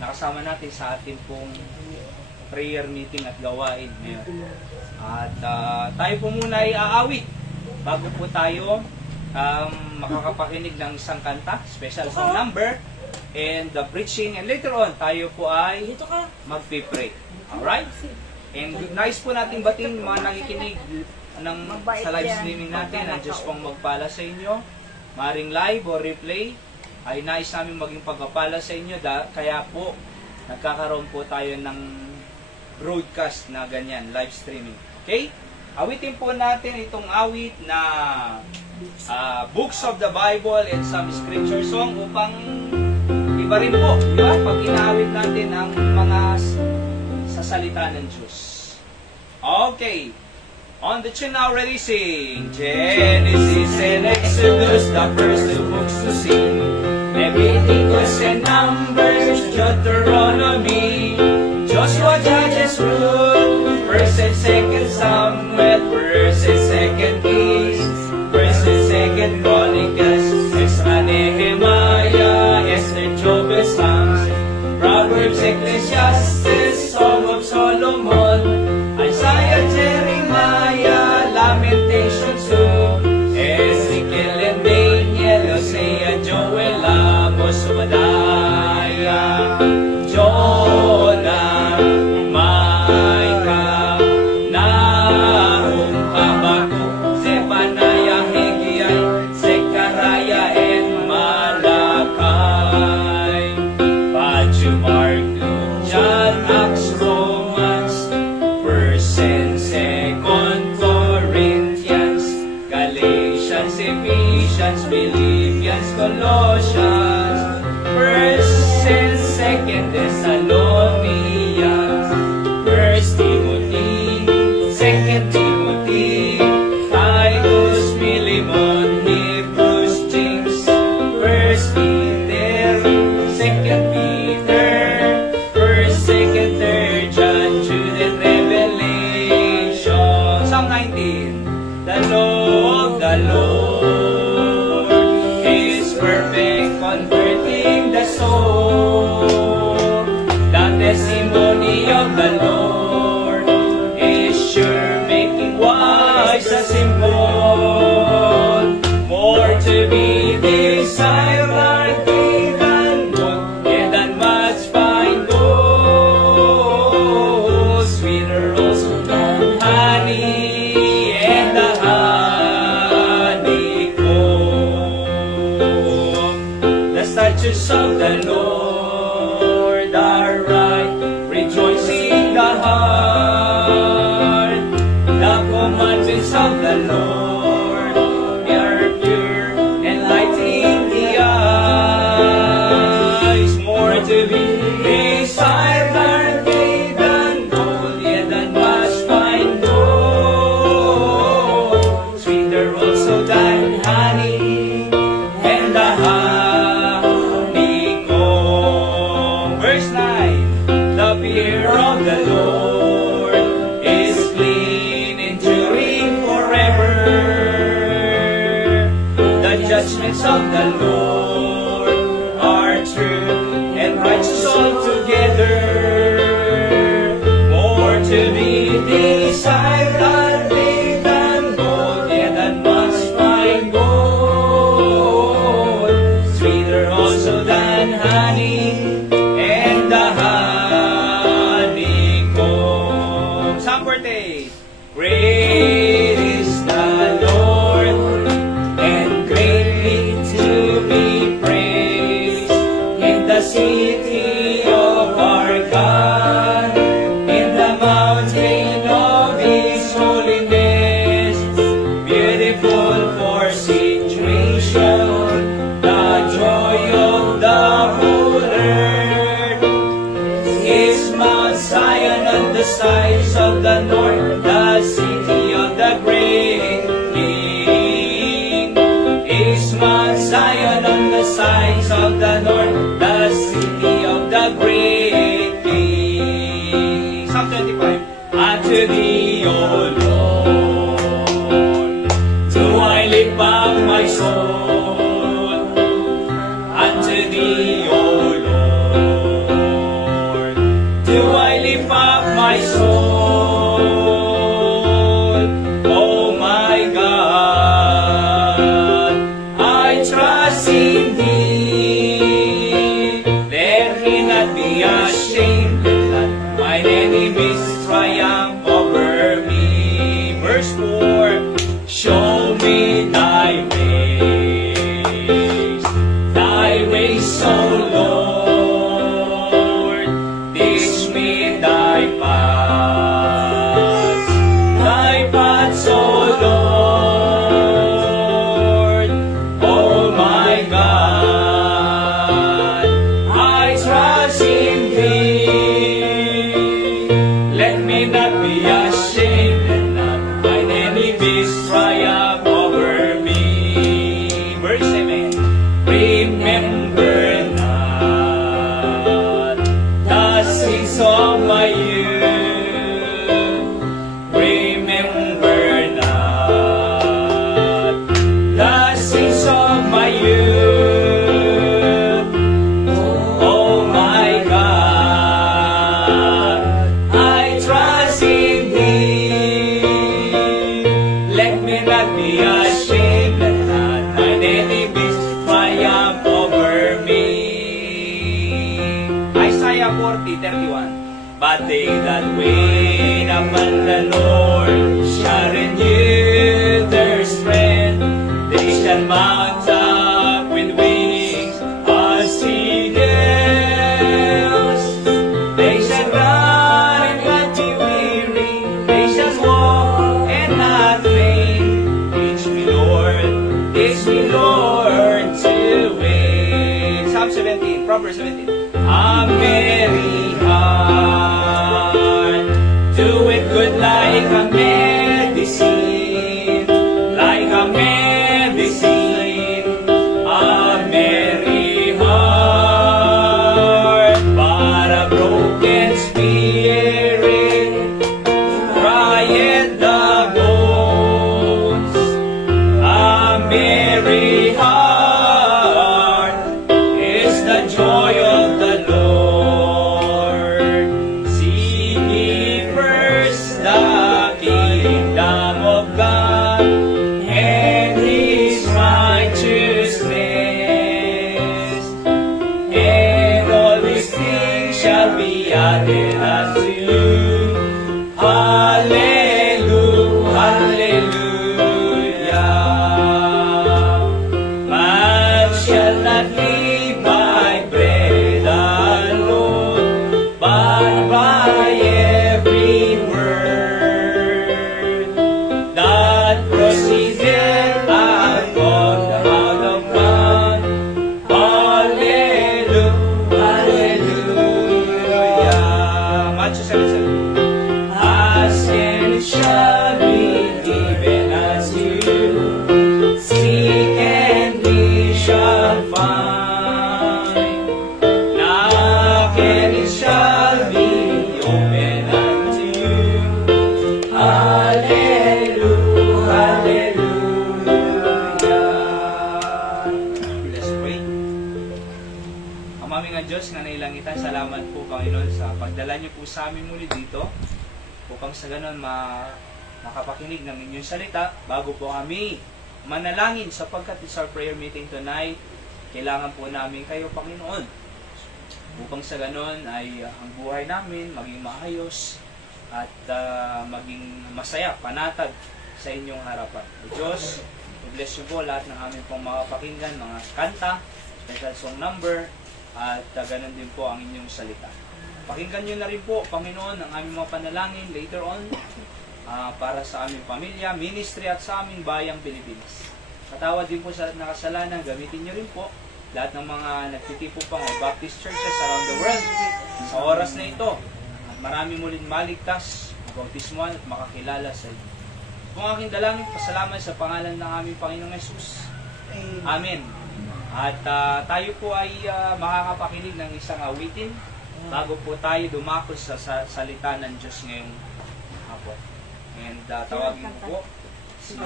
nakasama natin sa ating pong prayer meeting at gawain ngayon. At tayo po muna ay aawit bago po tayo makakapakinig ng isang kanta, special song number, and the preaching, and later on tayo po ay magpipray. Alright? And nice po natin batin mga nakikinig sa live streaming natin. Ang Diyos pong magpala sa inyo. Maring live o replay, ay nais namin maging pagpapala sa inyo. Kaya po, nagkakaroon po tayo ng broadcast na ganyan, live streaming. Okay? Awitin po natin itong awit na Books of the Bible and some scripture song upang iba rin po, di ba? Pag inaawit natin ang mga sa salita ng Diyos. Okay. On the tune now, ready, sing. Genesis and Exodus, the first two books to sing. Leviticus and Numbers, Deuteronomy, Joshua, Judges, Ruth, First and Second Samuel, First and Second Kings, First and Second Chronicles, Ezra, Nehemiah, Esther, Job, and Psalms, Proverbs, Ecclesiastes, Song of Solomon, Isaiah, Jeremiah, Lamentations, Ezekiel and Daniel, Hosea, Joel, Amos, Obadiah, Jonah, Micah, Nahum, Habakkuk, Zephaniah, Haggai, Zechariah, and Malachi. Matthew, Mark, Luke, John, Acts, Romans, First and Second Corinthians, Galatians, Ephesians, Philippians, Colossians, First and Second Thessalonians, First Timothy, Second Timothy, Titus, Philemon, Hebrews, James, First Peter, Second Peter, First, Second, Third John, Jude, and Revelation. Psalm 19. The law of the Lord is perfect, converting the soul. The testimony of the Lord is sure, making wise the simple. More to be desired are they than gold, yea, than much fine gold. Sweeter also than honey and the honeycomb. The statutes of the Lord are right, rejoicing the heart. The commandments of the Lord are pure, enlightening the eyes. More to be desired are they than gold, yea, than much fine gold. Sweeter also than honey and the honeycomb. Verse 9. The fear of the Lord is clean, enduring forever. The judgments of the Lord are true and righteous altogether. More to be desired are they than gold, yea, than much fine gold. Sweeter also than honey and the honeycomb. Psalm 48. Great is the Lord, and greatly to be praised in the city of our God, in the mountain of His holiness. Beautiful for situation, the joy of the whole earth is Mount Zion on the sides of the north, the city of the great King. Is Mount Zion on the sides of the north, the city of the great King. Psalm 25. Unto thee, O Lord, do I lift up my soul. Unto thee, O thy ways, O Lord. Teach me thy paths, O Lord. Oh my God, I trust in thee. Let me not be ashamed, and not mine enemies triumph over me. Verse 7. Remember not the sins of my youth. Remember not the sins of my youth. Oh my God, I trust in thee. Let me not be ashamed, let not mine enemies triumph over me. Isaiah 40:31. But they that wait upon the Lord shall renew their strength. They shall mount up with wings as eagles. They shall run and not be weary. They shall walk and not faint. Teach me, Lord, to wait. Psalm 17, Proverbs 17. A merry heart doeth good like a medicine, like a medicine. A merry heart, but a broken spirit crieth the bones. A merry heart is the joy of the Lord. Seek ye first the kingdom of God and His righteousness, and all these things shall be added unto you. Hallelujah, hallelujah. Man shall not live by bread alone, but by every word that proceedeth out of the mouth of God. Hallelujah, hallelujah. Matthew 7:7. Ask and it shall be given unto you. Seek and ye shall find. Knock and it shall be open unto you. Hallelujah, hallelujah. Let's pray. Amaming nga Diyos, nga nailangitan, salamat po Panginoon sa pagdala niyo po sa amin muli dito upang sa ganon makapakinig ng inyong salita bago po kami manalangin sapagkat it's our prayer meeting tonight. Kailangan po namin kayo Panginoon upang sa ganon ay ang buhay namin maging maayos at maging masaya, panatag sa inyong harapan. O Diyos, bless you po lahat ng aming pong makapakinggan, mga kanta, special song number, at ganon din po ang inyong salita. Pakinggan nyo na rin po, Panginoon, ang aming mga panalangin later on para sa aming pamilya, ministry at sa aming bayang Pilipinas. Katawad din po sa nakasalanan, gamitin nyo rin po lahat ng mga nagtitipo pang Baptist churches around the world sa oras na ito. At marami muling maligtas, mabautismuhan at makakilala sa inyo. Kung aking dalangin, pasalamat sa pangalan ng aming Panginoong Yesus. Amen. At tayo po ay makakapakinig ng isang awitin bago po tayo dumakot sa salita ng Diyos ngayong hapon. And tawagin ko po si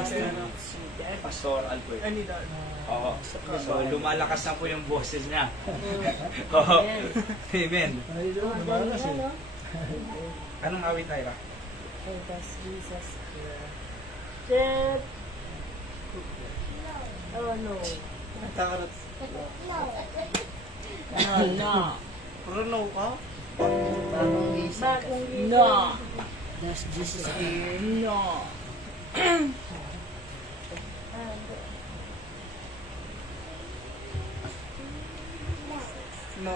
Pastor Albert. Oo. So lumalakas na po yung boses niya. Oo. Amen. Anong awit tayo? Oh no. No. Bruno ka? No. Does Jesus here? No. No.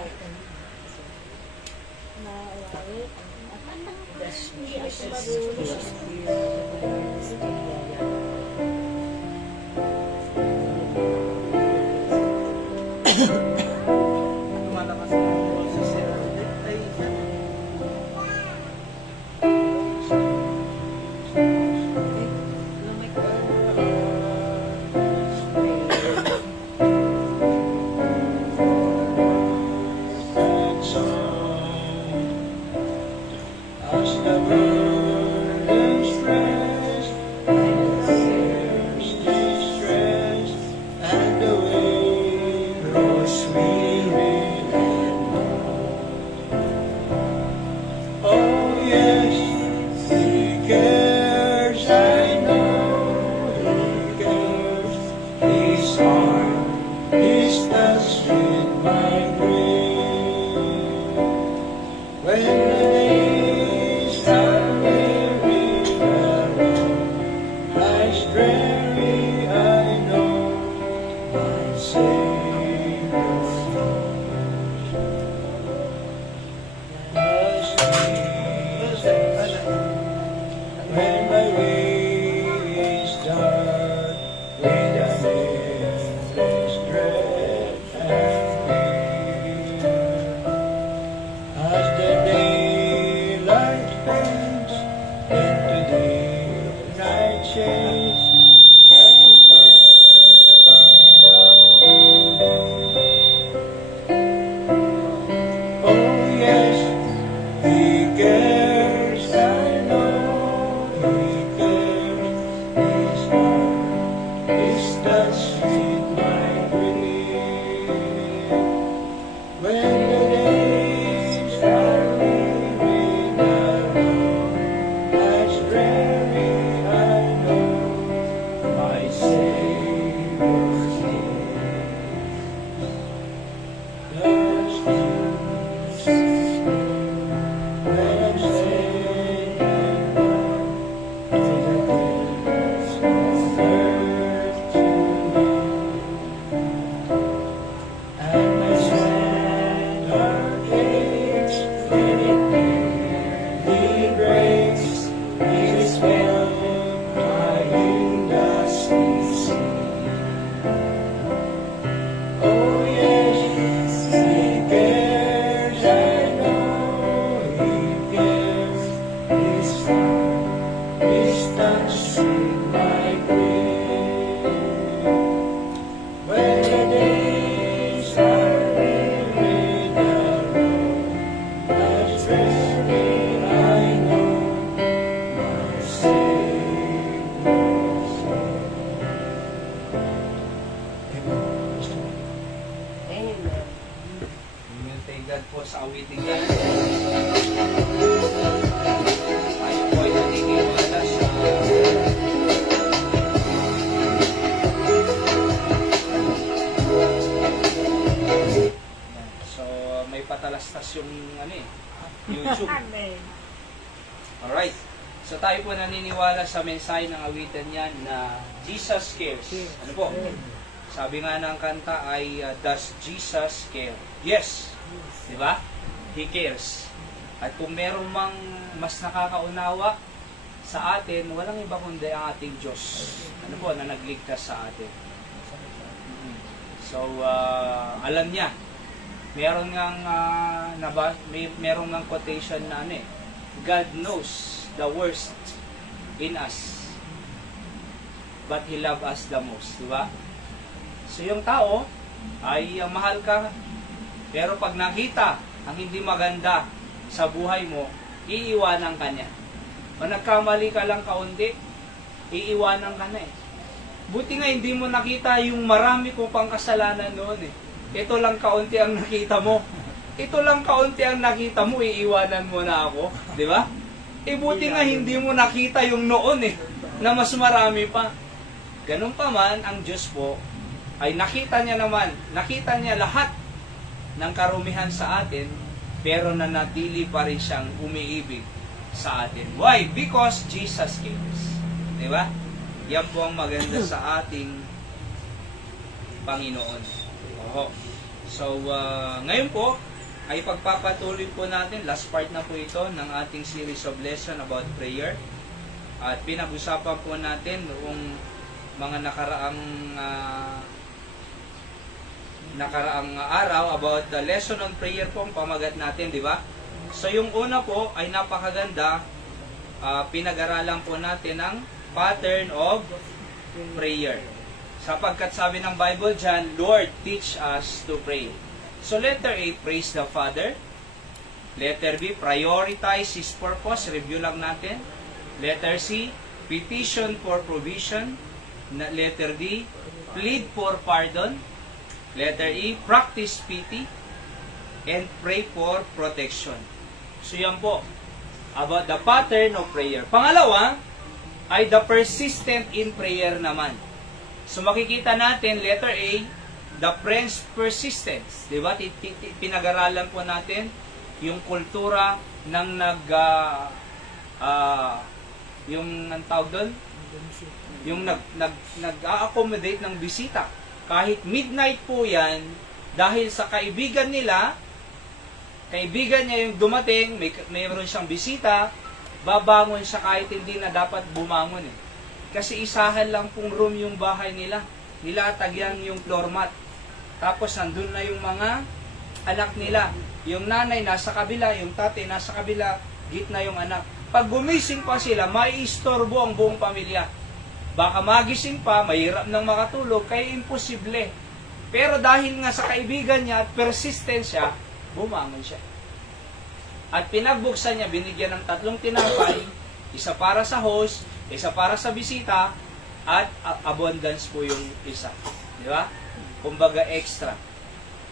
Does Jesus Lumalakas ang boses si Ate. Ay, When my way is dark, with a endless dread and fear, as the daylight fades into the night shades, as the oh yes, He cares, I know. He cares, His heart is touched with my grief. When the days are weary and long, as dreary I know my Savior's name. Does Jesus when I'm saying and my sad heart aches, when it nearly breaks, His spell my dusty sea. Oh yes, He cares, I know He cares. His heart is touched with my grief. When the days are weary and long, as dreary I know my Savior's name. Amen. Amen. Thank God po sa awiting yan. Tayo po ay naniniwala sa so may patalastas yung YouTube. Amen. Alright. So tayo po naniniwala sa mensahe ng awitan yan na Jesus cares. Ano po? Sabi nga ng kanta ay does Jesus care? Yes. Di ba? He cares. At kung meron mang mas nakakaunawa sa atin, walang iba kundi ang ating Diyos. Ano po, na nagligtas sa atin. So, alam niya. Meron ngang meron ngang quotation na God knows the worst in us, but He loves us the most. Di ba? So yung tao ay mahal ka, pero pag nakita ang hindi maganda sa buhay mo, iiwanan ka niya. O nagkamali ka lang kaunti, iiwanan ka na eh. Buti nga hindi mo nakita yung marami kong pang kasalanan noon eh. Ito lang kaunti ang nakita mo. Ito lang kaunti ang nakita mo, iiwanan mo na ako. Di ba? Eh buti nga hindi mo nakita yung noon eh, na mas marami pa. Ganun pa man, ang Diyos po, ay nakita niya lahat ng karumihan sa atin, pero nanatili pa rin siyang umiibig sa atin. Why? Because Jesus cares. Di ba? Yan po ang maganda sa ating Panginoon. Oo. So, ngayon po, ay pagpapatuloy po natin, last part na po ito ng ating series of lesson about prayer. At pinag-usapan po natin noong mga nakaraang araw about the lesson on prayer po ang pamagat natin, di ba? So, yung una po ay napakaganda. Pinag-aralan po natin ang pattern of prayer. Sapagkat sabi ng Bible dyan, Lord, teach us to pray. So letter A, praise the Father. Letter B, prioritize His purpose. Review lang natin. Letter C, petition for provision. Letter D, plead for pardon. Letter E, practice pity. And pray for protection. So yan po, about the pattern of prayer. Pangalawa, ay the persistent in prayer naman. So makikita natin, letter A, the persistence. Diba? Pinag-aralan po natin yung kultura ng yung ang tawag doon? Yung nag-accommodate ng bisita. Kahit midnight po yan, dahil sa kaibigan niya yung dumating, mayroon siyang bisita, babangon siya kahit hindi na dapat bumangon eh. Kasi isahan lang pong room yung bahay nila. Nilatag yan yung floor mat. Tapos nandun na yung mga anak nila. Yung nanay nasa kabila, yung tatay nasa kabila, gitna yung anak. Pag gumising pa sila, maiistorbo ang buong pamilya. Baka magising pa, mahirap nang makatulog, kaya imposible. Pero dahil nga sa kaibigan niya at persistensya, bumangon siya. At pinagbuksan niya, binigyan ng 3 tinapay, isa para sa host, isa para sa bisita, at abundance po yung isa. Di ba? Kumbaga extra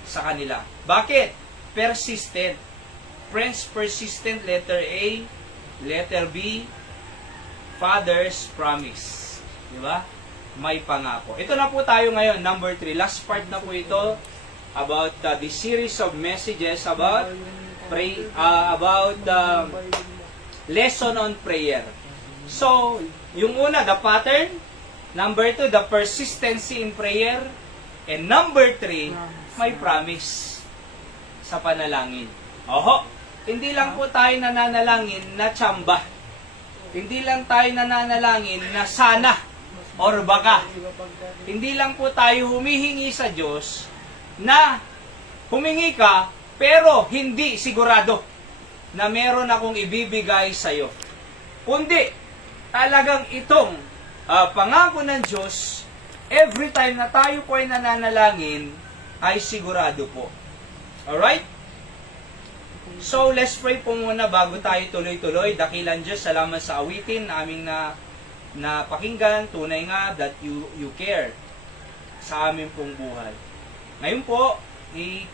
sa kanila. Bakit? Persistent. Friends, persistent, letter A. Letter B, Father's promise. Di ba? May pangako. Ito na po tayo ngayon, number 3. Last part na po ito about the series of messages about lesson on prayer. So, yung una, the pattern. Number 2, the persistency in prayer. And number 3, may promise sa panalangin. Oho, hindi lang po tayo nananalangin na tsamba. Hindi lang tayo nananalangin na sana or baka. Hindi lang po tayo humihingi sa Diyos na humingi ka pero hindi sigurado na meron akong ibibigay sa iyo. Kundi talagang itong pangako ng Diyos, every time na tayo po ay nananalangin, ay sigurado po. Alright? So, let's pray po muna bago tayo tuloy-tuloy. Dakilan Diyos, salamat sa awitin na aming napakinggan. Tunay nga that you care sa aming pong buhay. Ngayon po,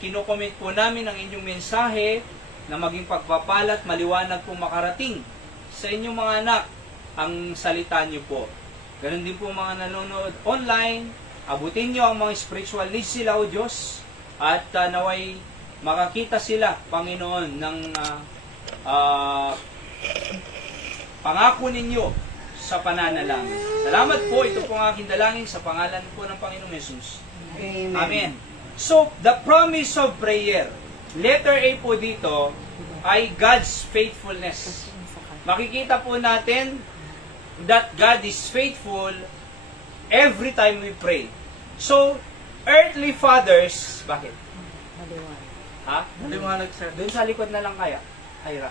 kinukomment po namin ang inyong mensahe na maging pagpapalat, maliwanag pong makarating sa inyong mga anak ang salita niyo po. Ganon din po mga nanonood online, abutin niyo ang mga spiritual needs sila, O Diyos, at naway makakita sila, Panginoon, ng pangako ninyo sa pananalangin. Salamat po, ito po ang aking dalangin sa pangalan po ng Panginoong Jesus. Amen. Amen. So, the promise of prayer, letter A po dito, ay God's faithfulness. Makikita po natin that God is faithful every time we pray. So, earthly fathers, bakit? Maliwanag. Ha? Maliwanag, sir. Doon sa likod na lang kaya, Ira.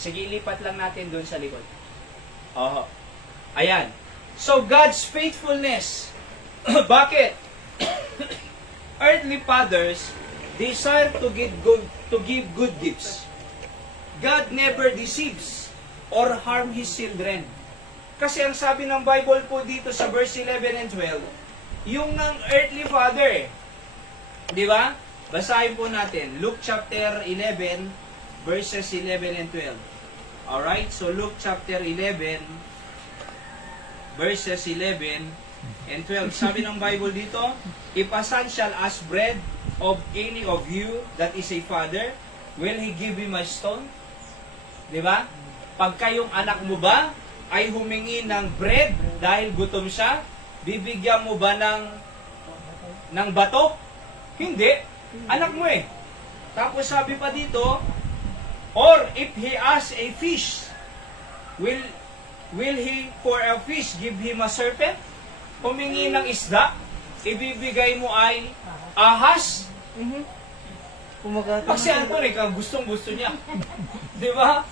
Sige, ilipat lang natin doon sa likod. Oho. Ayan. So, God's faithfulness. Bakit? Earthly fathers desire to give good gifts. God never deceives or harm His children. Kasi ang sabi ng Bible po dito sa verse 11 and 12, yung ng earthly father, di ba? Basahin po natin, Luke chapter 11, verses 11 and 12. Alright, so Luke chapter 11, verses 11 and 12. Sabi ng Bible dito, if a son shall ask bread of any of you that is a father, will he give him a stone? Di ba? Pag kayong anak mo ba ay humingi ng bread dahil gutom siya, bibigyan mo ba ng bato? Hindi. Anak mo eh. Tapos sabi pa dito, or if he asks a fish, will he for a fish give him a serpent? Humingi ng isda, ibibigay mo ay ahas? Kumagatang. Kasi Anton, gustong-gusto niya. Di ba?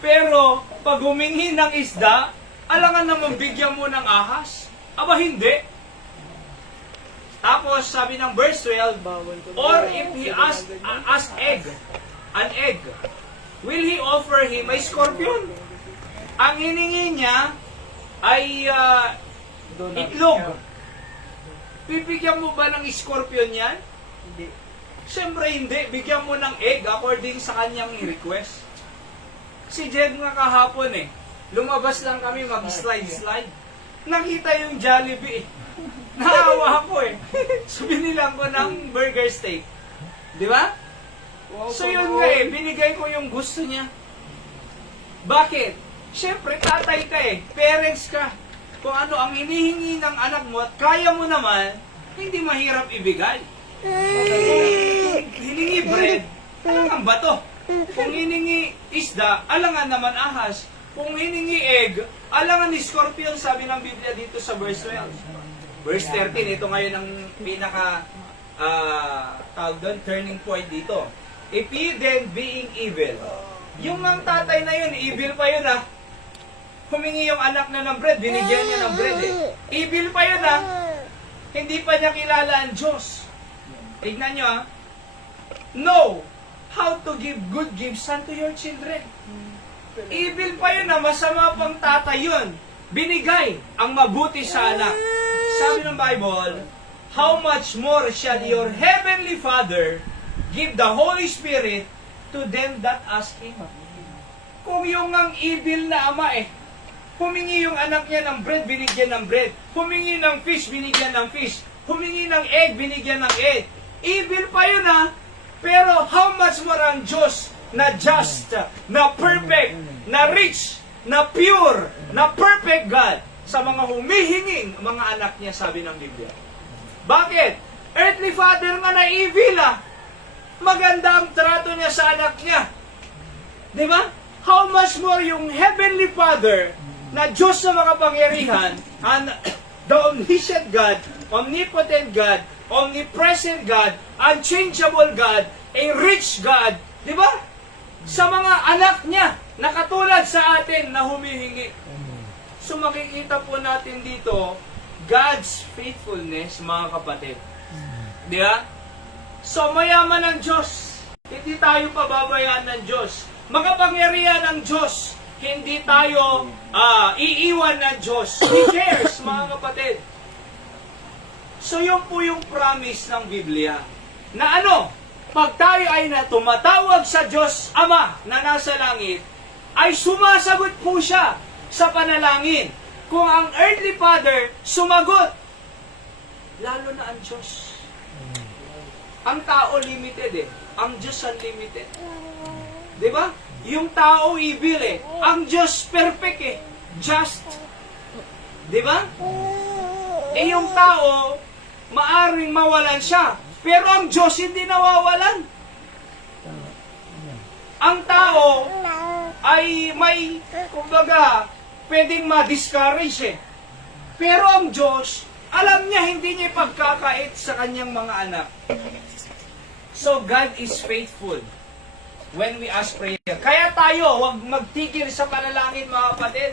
Pero, pag humingi ng isda, alangan naman bigyan mo ng ahas. Aba, hindi. Tapos, sabi ng verse 12, Bawal ko. or if he ask an egg, will he offer him a scorpion? Ang hiningi niya ay itlog. Bibigyan mo ba ng scorpion yan? Hindi. Siyempre hindi. Bigyan mo ng egg according sa kanyang request. Si Jed nga kahapon lumabas lang kami mag-slide. Nakita yung Jollibee Naawa ako So binilang ko ng burger steak. Di ba? Wow, So yun nga binigay ko yung gusto niya. Bakit? Siyempre tatay ka parents ka. Kung ano ang hinihingi ng anak mo at kaya mo naman, hindi mahirap ibigay. Kung hiningi bread, alangan bato. Kung hiningi isda, alangan naman ahas. Kung hiningi egg, alangan scorpion, sabi ng Biblia dito sa verse 12. Verse 13, ito ngayon ang pinaka tawag doon, turning point dito. If ye then being evil, yung mga tatay na yun, evil pa yun humingi yung anak na ng bread, binigyan niya ng bread Evil pa yun hindi pa niya kilala ang Diyos. Tignan nyo know how to give good gifts unto your children. Evil pa yun masama pang tatay yun. Binigay ang mabuti sa anak. Sabi ng Bible, how much more shall your heavenly Father give the Holy Spirit to them that ask Him? Kung yung ang evil na ama humingi yung anak niya ng bread, binigyan ng bread. Humingi ng fish, binigyan ng fish. Humingi ng egg, binigyan ng egg. Evil pa yun pero how much more ang Diyos na just, na perfect, na rich, na pure, na perfect God sa mga humihinging mga anak niya, sabi ng Biblia. Bakit? Earthly father nga na evil Maganda ang trato niya sa anak niya. Di ba? How much more yung heavenly Father na Diyos na makapangyarihan, and the omniscient God, omnipotent God, omnipresent God, unchangeable God, a rich God, di ba? Sa mga anak niya, na katulad sa atin na humihingi. So makikita po natin dito, God's faithfulness, mga kapatid. Di ba? So mayaman ang Diyos. Hindi tayo pababayaan ng Diyos. Makapangyarihan ng Diyos. Hindi tayo iiwan ng Diyos. He cares, mga kapatid. So yun po yung promise ng Biblia. Na pag tayo ay tumatawag sa Diyos Ama na nasa langit, ay sumasagot po siya sa panalangin. Kung ang earthly father sumagot, lalo na ang Diyos. Ang tao limited ang Diyos unlimited. Di ba? Yung tao evil ang Diyos perfect just. Di ba? Yung tao maaring mawalan siya, pero ang Diyos hindi nawawalan. Ang tao ay may, kumbaga, pwedeng ma-discourage Pero ang Diyos, alam niya hindi niya ipagkakait sa kanyang mga anak. So God is faithful when we ask prayer. Kaya tayo, huwag magtigil sa panalangin, mga kapatid.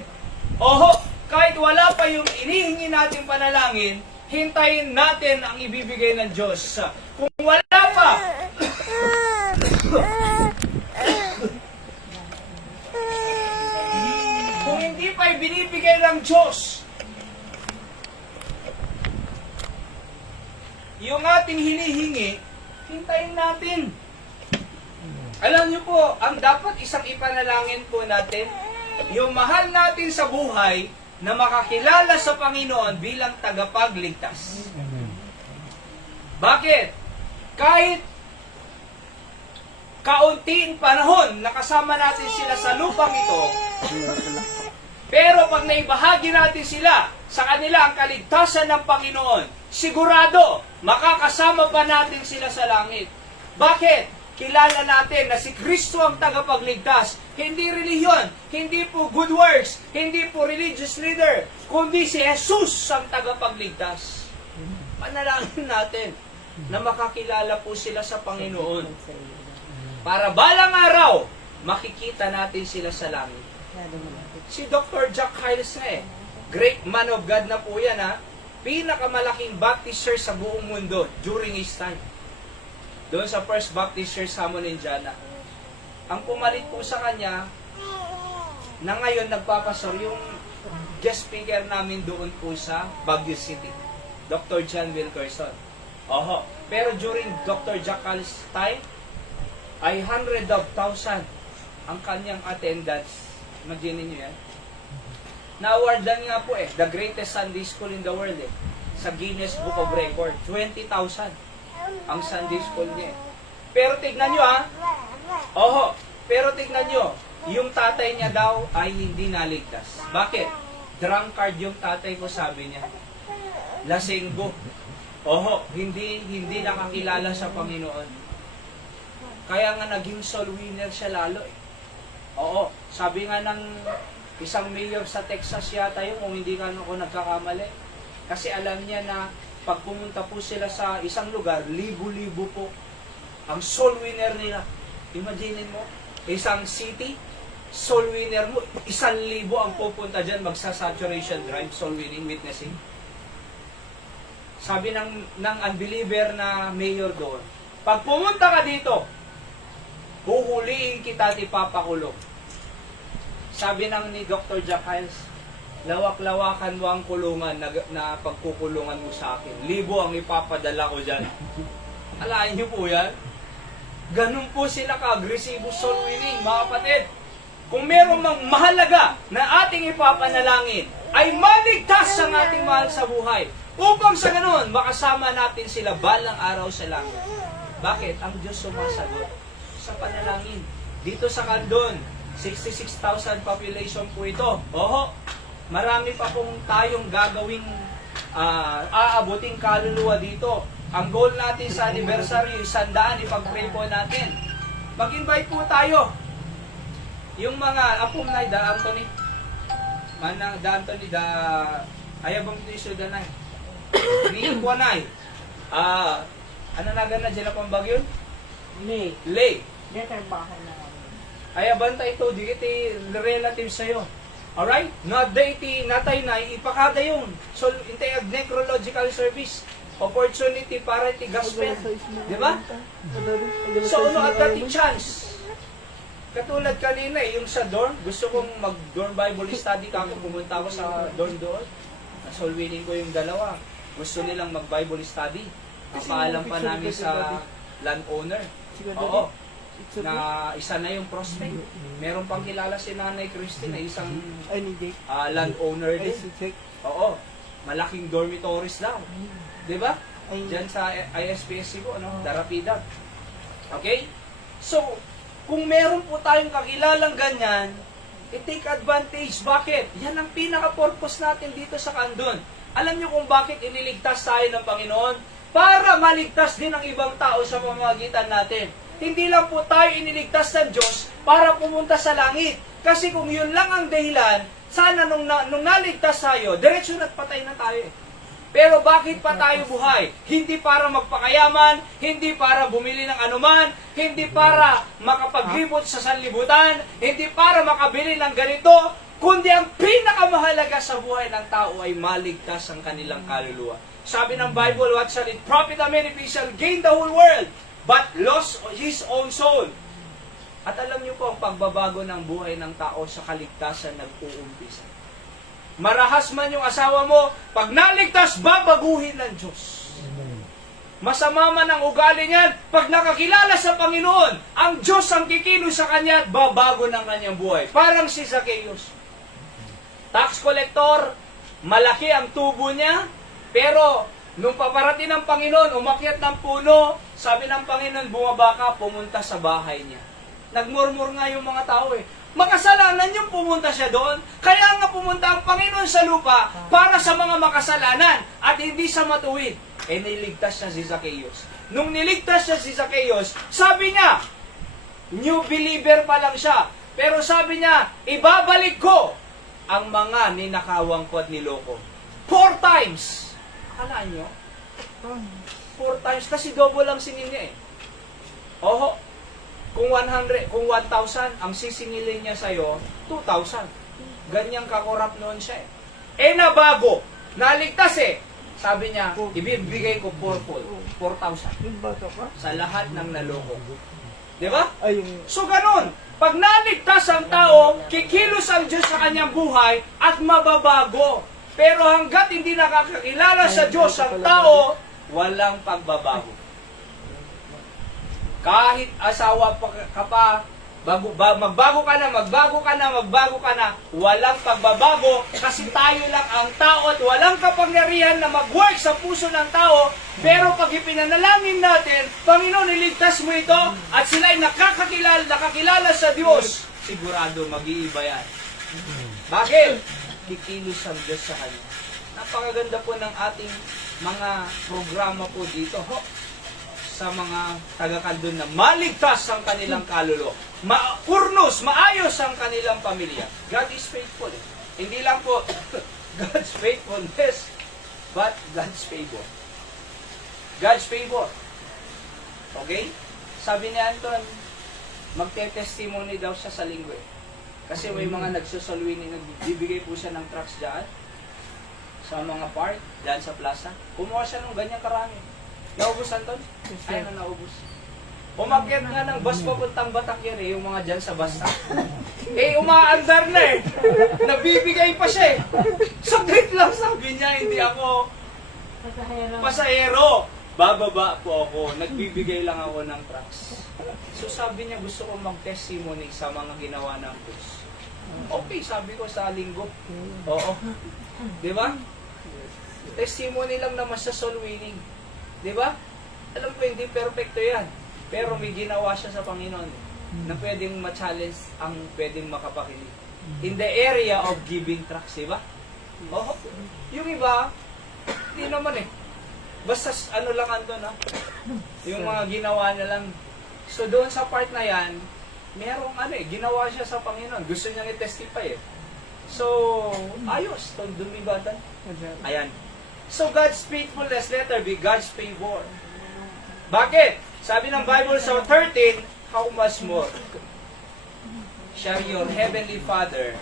Kahit wala pa yung inihingi natin panalangin, hintayin natin ang ibibigay ng Diyos. Kung wala pa, kung hindi pa ibinibigay ng Diyos yung ating hinihingi, hintayin natin. Alam niyo po, ang dapat isang ipanalangin po natin, yung mahal natin sa buhay na makakilala sa Panginoon bilang tagapagligtas. Bakit? Kahit kaunting panahon nakasama natin sila sa lupang ito, pero pag naibahagi natin sila sa kanila ang kaligtasan ng Panginoon, sigurado, makakasama pa natin sila sa langit. Bakit? Kilala natin na si Kristo ang tagapagligtas. Hindi relihiyon, hindi po good works, hindi po religious leader, kundi si Jesus ang tagapagligtas. Panalangin natin na makakilala po sila sa Panginoon. Para balang araw, makikita natin sila sa langit. Si Dr. Jack Hyles nga great man of God na po yan ha. Pinakamalaking Baptist church sa buong mundo during his time. Doon sa First Baptist Church sa Hamon, Indiana. Ang pumalit po sa kanya, na ngayon nagpapasor, yung guest speaker namin doon po sa Baguio City. Dr. John Wilkerson. Oho. Pero during Dr. Jack Hyles' time, ay 100,000 ang kanyang attendance. Imagine niyo yan. Na-awardan nga po the greatest Sunday school in the world sa Guinness Book of Record. 20,000 ang Sunday school niya. Pero tignan nyo Oho. Pero tignan nyo, yung tatay niya daw ay hindi naligtas. Bakit? Drunkard yung tatay ko, sabi niya. Lasenggo. Oho, hindi nakakilala sa Panginoon. Kaya nga naging soul winner siya lalo Oo, sabi nga ng isang mayor sa Texas yata yun, kung hindi ka ako nagkakamali. Kasi alam niya na pag pumunta po sila sa isang lugar, libo-libo po ang soul winner nila. Imagine mo, isang city, soul winner mo, 1,000 ang pupunta dyan, magsa-saturation drive, soul winning, witnessing. Sabi ng unbeliever na mayor doon, pag pumunta ka dito, huhuliin kita at ipapakulong. Sabi ni Dr. Jack Hyles, lawak-lawakan mo ang kulungan na pagkukulungan mo sa akin. 1,000 ang ipapadala ko dyan. Alain niyo po yan? Ganun po sila ka-agresibo soul winning, mga kapatid. Kung meron mang mahalaga na ating ipapanalangin, ay maligtas ang ating mahal sa buhay. Upang sa ganun, makasama natin sila balang araw sa langit. Bakit? Ang Diyos sumasagot sa panalangin. Dito sa Candon, 66,000 population po ito. Oho, marami pa pong tayong gagawing aabuting kaluluwa dito. Ang goal natin sa anniversary, 100, ipag-pray po natin. Mag-invite po tayo. Yung mga apong na, Da Anthony, Ayabang Tiso Danay, ni Kwanay, ano na dyan na pang bagyon? Lay. Trabaho na kami. Ayabanta ito, di iti relative sa'yo. Alright? Not iti natay na, ipakada yung. So, intay necrological service. Opportunity para iti gospel. Di ba? So, ano at iti chance? Katulad kanina, yung sa dorm, gusto kong mag-dorm Bible study kami, pumunta ako sa dorm doon. Soul winning ko yung dalawa. Gusto nilang mag-Bible study. Papaalam pa namin sa landowner. Oo. Na isa na yung prospect. Meron pang kilala si Nanay Christine na isang landowner din. Oo. Malaking dormitories daw. Diba? Diyan sa ISPSC po, Darapida. Okay? So, kung meron po tayong kakilalang ganyan, i-take advantage. Bakit? Yan ang pinaka-purpose natin dito sa Candon. Alam niyo kung bakit iniligtas tayo ng Panginoon? Para maligtas din ang ibang tao sa pamamagitan natin. Hindi lang po tayo iniligtas ng Diyos para pumunta sa langit. Kasi kung yun lang ang dahilan, sana nung naligtas tayo, diretsyo na't patay na tayo. Pero bakit pa tayo buhay? Hindi para magpakayaman, hindi para bumili ng anuman, hindi para makapaglibot sa sanlibutan, hindi para makabili ng ganito, kundi ang pinakamahalaga sa buhay ng tao ay maligtas ang kanilang kaluluwa. Sabi ng Bible, what shall it profit a man if he shall gain the whole world, but lost his own soul? At alam niyo po, ang pagbabago ng buhay ng tao sa kaligtasan nag-uumpisa. Marahas man yung asawa mo, pag naligtas, babaguhin ng Diyos. Masama man ang ugali niyan, pag nakakilala sa Panginoon, ang Diyos ang kikilos sa kanya at babago ng kanyang buhay. Parang si Zacchaeus. Tax collector, malaki ang tubo niya, pero nung paparating ng Panginoon, umakyat ng puno, sabi ng Panginoon, bumaba ka, pumunta sa bahay niya. Nagmurmur nga yung mga tao Makasalanan yung pumunta siya doon. Kaya nga pumunta ang Panginoon sa lupa para sa mga makasalanan at hindi sa matuwid. Niligtas niya si Zacchaeus. Nung niligtas niya si Zacchaeus, sabi niya, new believer pa lang siya. Pero sabi niya, ibabalik ko ang mga ninakawang ko at niloko. 4 times. Akala nyo? 4 times kasi double lang singil niya eh. Oho, kung 100, kung 1,000 ang sisingilin niya sa'yo, 2,000. Ganyang kakorap noon siya eh. Nabago, naligtas eh. Sabi niya, ibibigay ko 4,000 Yung bata ka? sa lahat ng naloko. Di ba? Ay, yung... So ganun, pag naligtas ang tao, kikilos ang Diyos sa kanyang buhay at mababago. Pero hanggat hindi nakakakilala sa Diyos ang tao, walang pagbabago. Kahit asawa ka pa, magbago ka na, walang pagbabago kasi tayo lang ang tao at walang kapangyarihan na mag-work sa puso ng tao. Pero pag ipinanalangin natin, Panginoon, iligtas mo ito at sila ay nakakilala sa Diyos, sigurado mag-iiba yan. Bakit? Kikilos ang Diyos sa Kanya. Napakaganda po ng ating mga programa po dito. Sa mga taga-Kaldun na maligtas ang kanilang kaluluwa. Maayos ang kanilang pamilya. God is faithful. Hindi lang po God's faithfulness, but God's favor. God's favor. Okay? Sabi ni Anton, magte-testimony daw siya sa linggo. Kasi may mga nagsusalwini, nagbibigay po siya ng trucks dyan sa mga park, dyan sa plaza. Kumuha siya ng ganyang karami. Naubos, Anton? Ay, naubos. Umakyat nga ng bus papuntang Batakyan yung mga dyan sa basta. Umaandar na eh. Nabibigay pa siya eh. Saglit lang sabi niya, hindi ako pasahero. Bababa po ako. Nagbibigay lang ako ng trucks. So sabi niya, gusto ko mag-testimony sa mga ginawa ng Diyos. Okay, sabi ko sa linggo. Oo. Di ba? Testimony lang naman sa soul winning. Di ba? Alam ko, hindi perfecto yan. Pero may ginawa siya sa Panginoon na pwedeng ma-challenge ang pwedeng makapakinig. In the area of giving tracts, di ba? Oh, yung iba, hindi naman eh. Basta ano lang Anton, ha? Yung mga ginawa niya lang. So doon sa part na yan, merong ginawa siya sa Panginoon. Gusto niyang i-testify eh. So, ayos. Dumibatan. Ayan. So, God's faithfulness, letter B, God's favor. Bakit? Sabi ng Bible sa 13, how much more shall your heavenly Father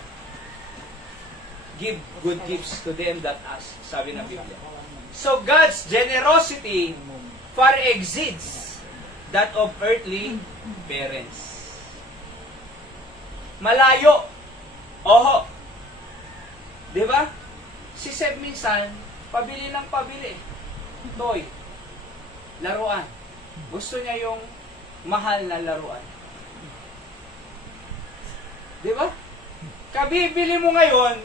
give good gifts to them that ask? Sabi ng Biblia. So, God's generosity far exceeds that of earthly parents. Malayo. Oho. Diba? Si Seb minsan, pabili ng pabili. Toy. Laruan. Gusto niya yung mahal na laruan. Di ba? Kabibili mo ngayon,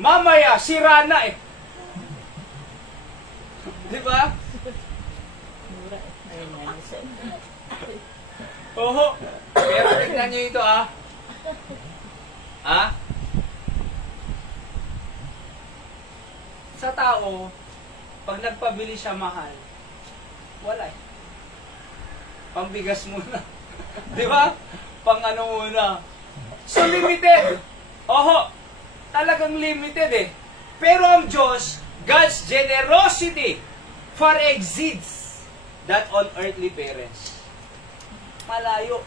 mamaya, sira na eh. Di ba? Oho. Pero tignan nyo ito ah. Ah? Sa tao, pag nagpabili siya mahal, wala eh. Pambigas muna. Di ba? Pang ano muna. So limited. Oho, talagang limited eh. Pero ang Diyos, God's generosity far exceeds that on earthly parents. Malayo.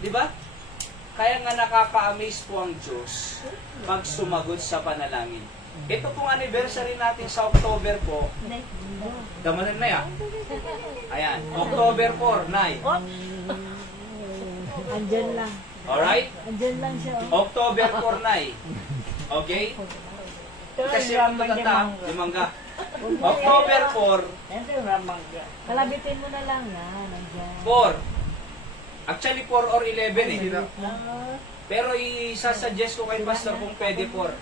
Di ba? Kaya nga nakaka-amaze po ang Diyos pag sumagot sa panalangin. Ito pong anniversary natin sa October po. Damanan na yan. Ayan, October 4, Nay. Andyan lang. Alright? Andyan lang siya. October 4, Nay. Okay? Kasi yung matanda, limangga. October 4, Kalabitin mo na lang na. Nandyan. 4. Actually, 4 or 11 eh. Pero isasuggest ko kay Pastor kung pwede 4.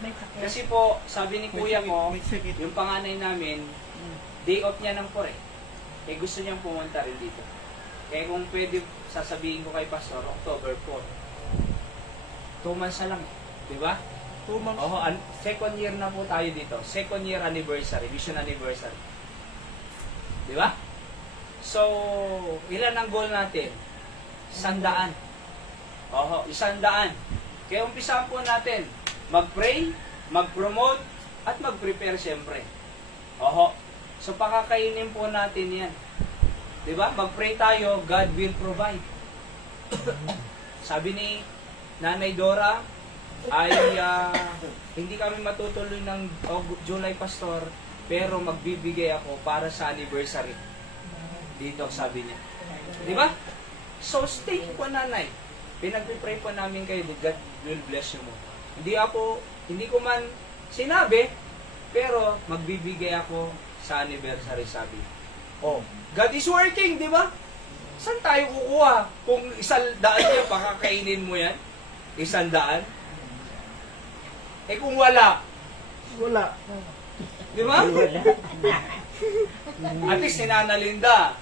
May sakit. Kasi po, sabi ni kuya ko, May sakit. yung panganay namin, day off niya ng 4 eh. Eh gusto niyang pumunta rin dito. Kaya kung pwede, sasabihin ko kay Pastor, October 4. 2 months na lang, di ba? 2 months. Oo, second year na po tayo dito. Second year anniversary, vision anniversary. Di ba? So, ilan ang goal natin? 100. Oo, 100. Kaya umpisahan po natin, mag-pray, mag-promote, at mag-prepare siyempre. Oo. So, pakakainin po natin yan. Di ba? Mag-pray tayo, God will provide. Sabi ni Nanay Dora, ay hindi kami matutuloy ng July, Pastor, pero magbibigay ako para sa anniversary. Dito, sabi niya. Di ba? So, stay po, Nanay. Pinag-pray po namin kayo, God will bless you mo. Hindi ko man sinabi, pero magbibigay ako sa anniversary, sabi. Oh, God is working, di ba? Saan tayo kukuha? Kung 100 niya, pakakainin mo yan? 100? Eh kung wala, Wala. di ba? At least si Nana Linda,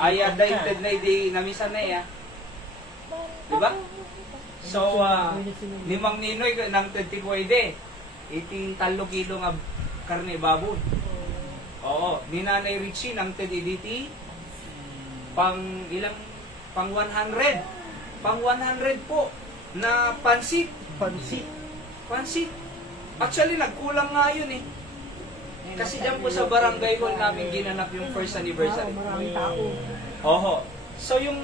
ay dated na di namisan na iya. Di ba? So, ni Mang Ninoy, nang 20 pwede, 18 kilo nga karne baboy. Oo, ni Nanay Richie, nang 10 editi, pang 100. Pang 100 po, na pansit. Pansit. Actually, nagkulang nga yun eh. Kasi dyan po sa barangay hall namin ginanap yung first anniversary. Maraming tao. Oho. So yung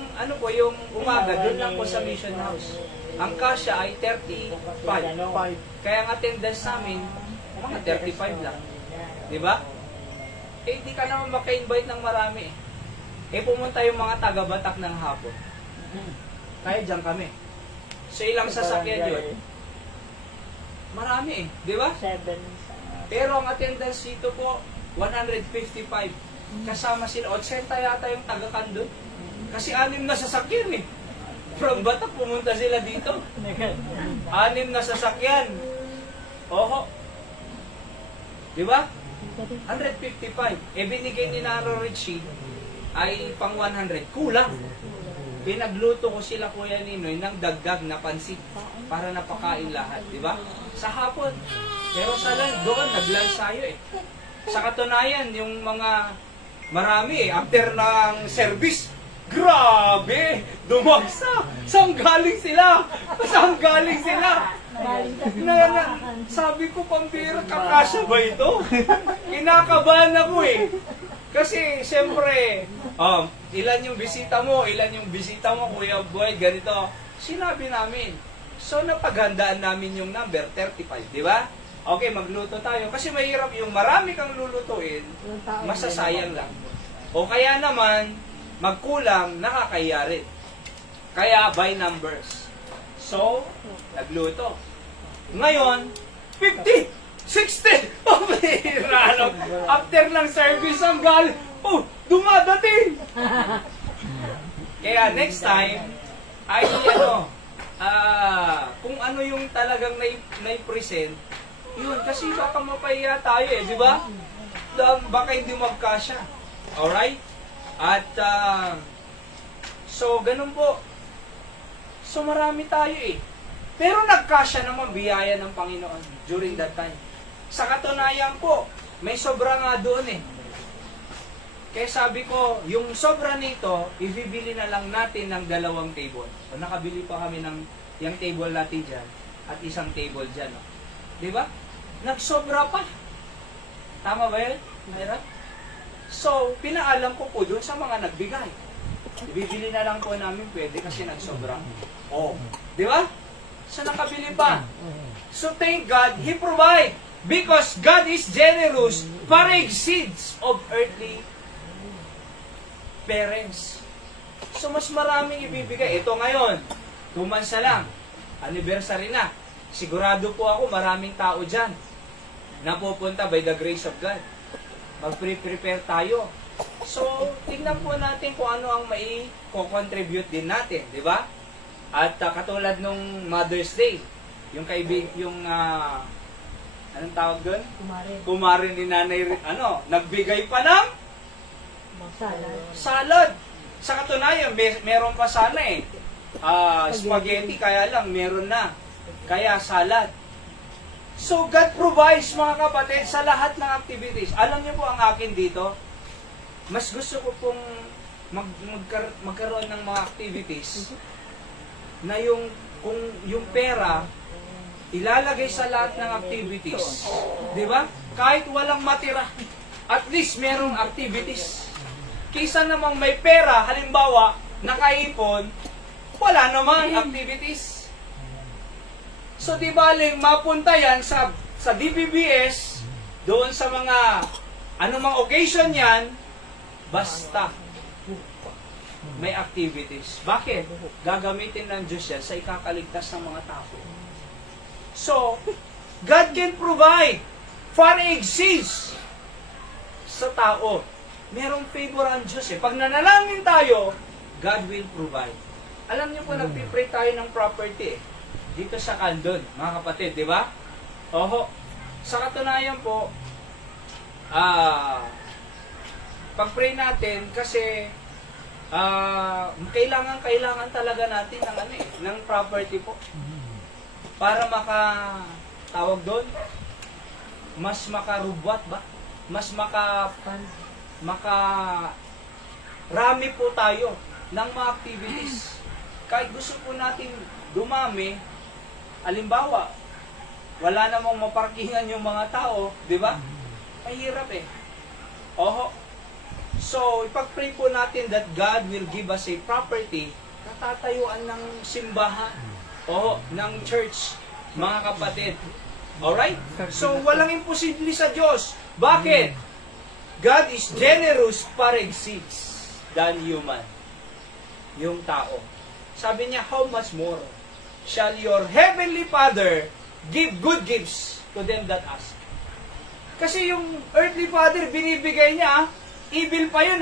yung umaga, doon lang po sa Mission House. Ang kasya ay 35. 5. Kaya ang attendance namin, mga 35 lang. Di ba? Eh, di ka naman maka-invite ng marami eh. Eh, pumunta yung mga taga-Batak ng hapon. Kaya dyan kami. So, ilang sasakyan yun? Marami eh. Di ba? 7. Pero ang attendance dito po, 155. Kasama sila, 80 yata yung taga-Kandun. Kasi 6 na sasakyan eh. From Batak, pumunta sila dito. 6 na sasakyan. Oho. Di ba? 155. Eh, binigay ni Naro Richie ay pang 100. Kulang. Pinagluto ko sila, Kuya Ninoy, ng dagdag na pansit para napakain lahat. Di ba? Sa hapon. Pero sa doon, nag-lunch tayo eh. Sa katunayan, yung mga marami eh, after ng service, grabe! Dumagsa! Saan galing sila? Saan galing sila? Sabi ko, pambira, kakasya ba ito? Kinakabahan ako eh. Kasi, siyempre, ilan yung bisita mo, Kuya Boy, ganito. Sinabi namin. So, napaghandaan namin yung number, 35, di ba? Okay, magluto tayo. Kasi mahirap yung marami kang lulutuin, masasayang lang. O kaya naman, magkulang, nakakahiya rin. Kaya, by numbers. So, nagluto. Ngayon, 50, 60, ano, after ng service ang galing, dumadating! Kaya next time, ay kung ano yung talagang nai-present, yun, kasi baka mapahiya tayo eh, di ba? Baka hindi magkasya. Alright? At, so, ganun po. So, marami tayo eh. Pero nagkasya naman biyaya ng Panginoon during that time. Sa katunayan po, may sobra nga doon eh. Kaya sabi ko, yung sobra nito, ibibili na lang natin ng 2 table. So, nakabili pa kami ng yung table natin dyan at isang table dyan. No? Di ba? Nagsobra pa. Tama ba yun? Mayra? So, pinaalam ko po doon sa mga nagbigay. Ibibili na lang po namin pwede kasi nagsobra. Oh. Di ba? So, nakabili pa. So, thank God, He provide. Because God is generous para exceeds of earthly parents. So, mas maraming ibibigay. Ito ngayon, 2 months na lang. Anniversary na. Sigurado po ako, maraming tao dyan na pupunta by the grace of God. Mag-prepare tayo. So, tingnan po natin kung ano ang mai-contribute din natin, di ba? At katulad nung Mother's Day, yung anong tawag doon? Kumarin ni Nanay, nagbigay pa ng salad. Sa katunayan, meron pa sana eh. Spaghetti, kaya lang, meron na. Kaya salad. So, God provides, mga kapatid, sa lahat ng activities. Alam niyo po ang akin dito, mas gusto ko pong magkaroon ng mga activities na kung yung pera, ilalagay sa lahat ng activities. Di ba? Kahit walang matira, at least merong activities. Kisa namang may pera, halimbawa, nakaipon, wala namang activities. So, di baling mapunta yan sa DPBS, doon sa mga anumang occasion yan, basta may activities. Bakit? Gagamitin ng Diyos yan sa ikakaligtas ng mga tao. So, God can provide far exceeds sa tao. Merong favor ang Diyos eh. Pag nanalangin tayo, God will provide. Alam niyo po, nagpipray tayo ng property eh. Dito sa Candon, mga kapatid, di ba? Oho. Sa katunayan po, pag-pray natin kasi kailangan talaga natin ng property po. Para tawag doon, mas makarubwat ba? Mas rami po tayo ng mga activities. Kahit gusto po natin dumami, halimbawa, wala namang maparkingan yung mga tao, di ba? Mahirap eh. Oho. So, ipag-pray po natin that God will give us a property na tatayuan ng simbahan o ng church, mga kapatid. Alright? So, walang imposible sa Diyos. Bakit? God is generous far exceeds than human. Yung tao. Sabi niya, how much more shall your heavenly Father give good gifts to them that ask? Kasi yung earthly Father, binibigay niya, evil pa yun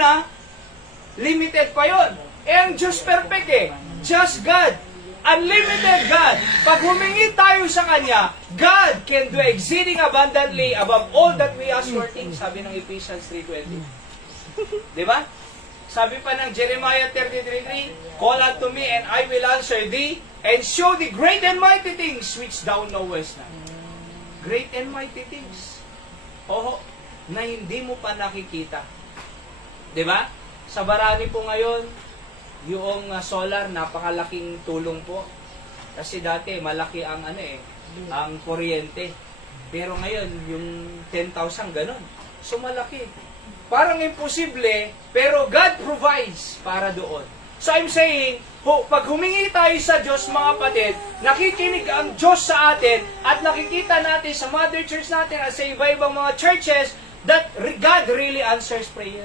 limited pa yun. Ang Diyos perfect eh. Just God. Unlimited God. Pag humingi tayo sa Kanya, God can do exceeding abundantly above all that we ask or think. Sabi ng Ephesians 3:20. Diba? Sabi pa ng Jeremiah 33:3, call unto me and I will answer thee and show thee great and mighty things which thou knowest not. Great and mighty things. Na hindi mo pa nakikita. Diba? Sa Barani po ngayon, yung solar, napakalaking tulong po. Kasi dati, malaki ang ang kuryente. Pero ngayon, yung 10,000, ganun. So, malaki. Parang imposible, pero God provides para doon. So, I'm saying, pag humingi tayo sa Diyos, mga kapatid, nakikinig ang Diyos sa atin, at nakikita natin sa mother church natin at sa iba-ibang mga churches, that God really answers prayer.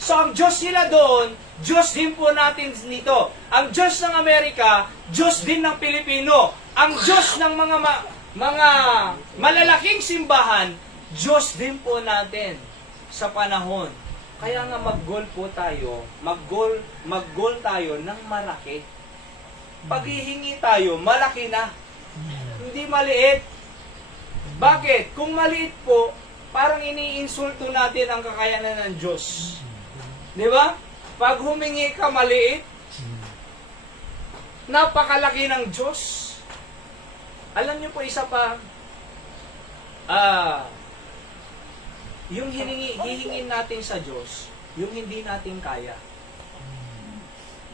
So, ang Diyos nila doon, Diyos din po natin nito. Ang Diyos ng Amerika, Diyos din ng Pilipino. Ang Diyos ng mga malalaking simbahan, Diyos din po natin sa panahon. Kaya nga mag-goal po tayo, mag-goal tayo ng malaki. Pag hihingi tayo, malaki na. Hindi maliit. Bakit? Kung maliit po, parang iniinsulto natin ang kakayanan ng Diyos. Di ba? Pag humingi ka maliit, napakalaki ng Diyos. Alam niyo po isa pa, yung hihingin natin sa Diyos, yung hindi natin kaya.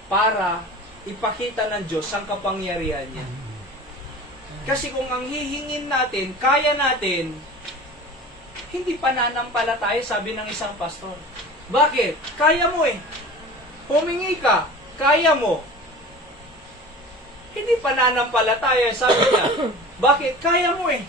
Para ipakita ng Diyos ang kapangyarihan niya. Kasi kung ang hihingin natin, kaya natin, hindi pananampalataya, sabi ng isang pastor. Bakit? Kaya mo eh. Humingi ka, kaya mo. Hindi pananampalataya, sabi niya. Bakit? Kaya mo eh.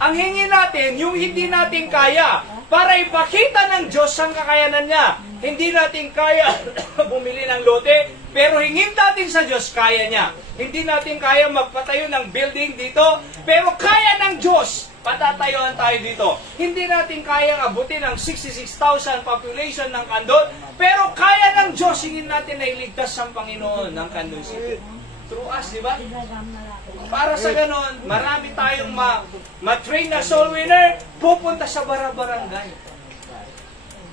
Ang hingi natin, yung hindi natin kaya, para ipakita ng Diyos ang kakayanan niya. Hindi natin kaya bumili ng lote, pero hingin natin sa Diyos, kaya niya. Hindi natin kaya magpatayo ng building dito, pero kaya ng Diyos. Patatayuan tayo dito. Hindi natin kayang abutin ang 66,000 population ng Candon, pero kaya ng Diyos, hingin natin na iligtas ang Panginoon ng Candon City. Through us, di ba? Para sa ganon, marami tayong ma-train na soul winner, pupunta sa barangay.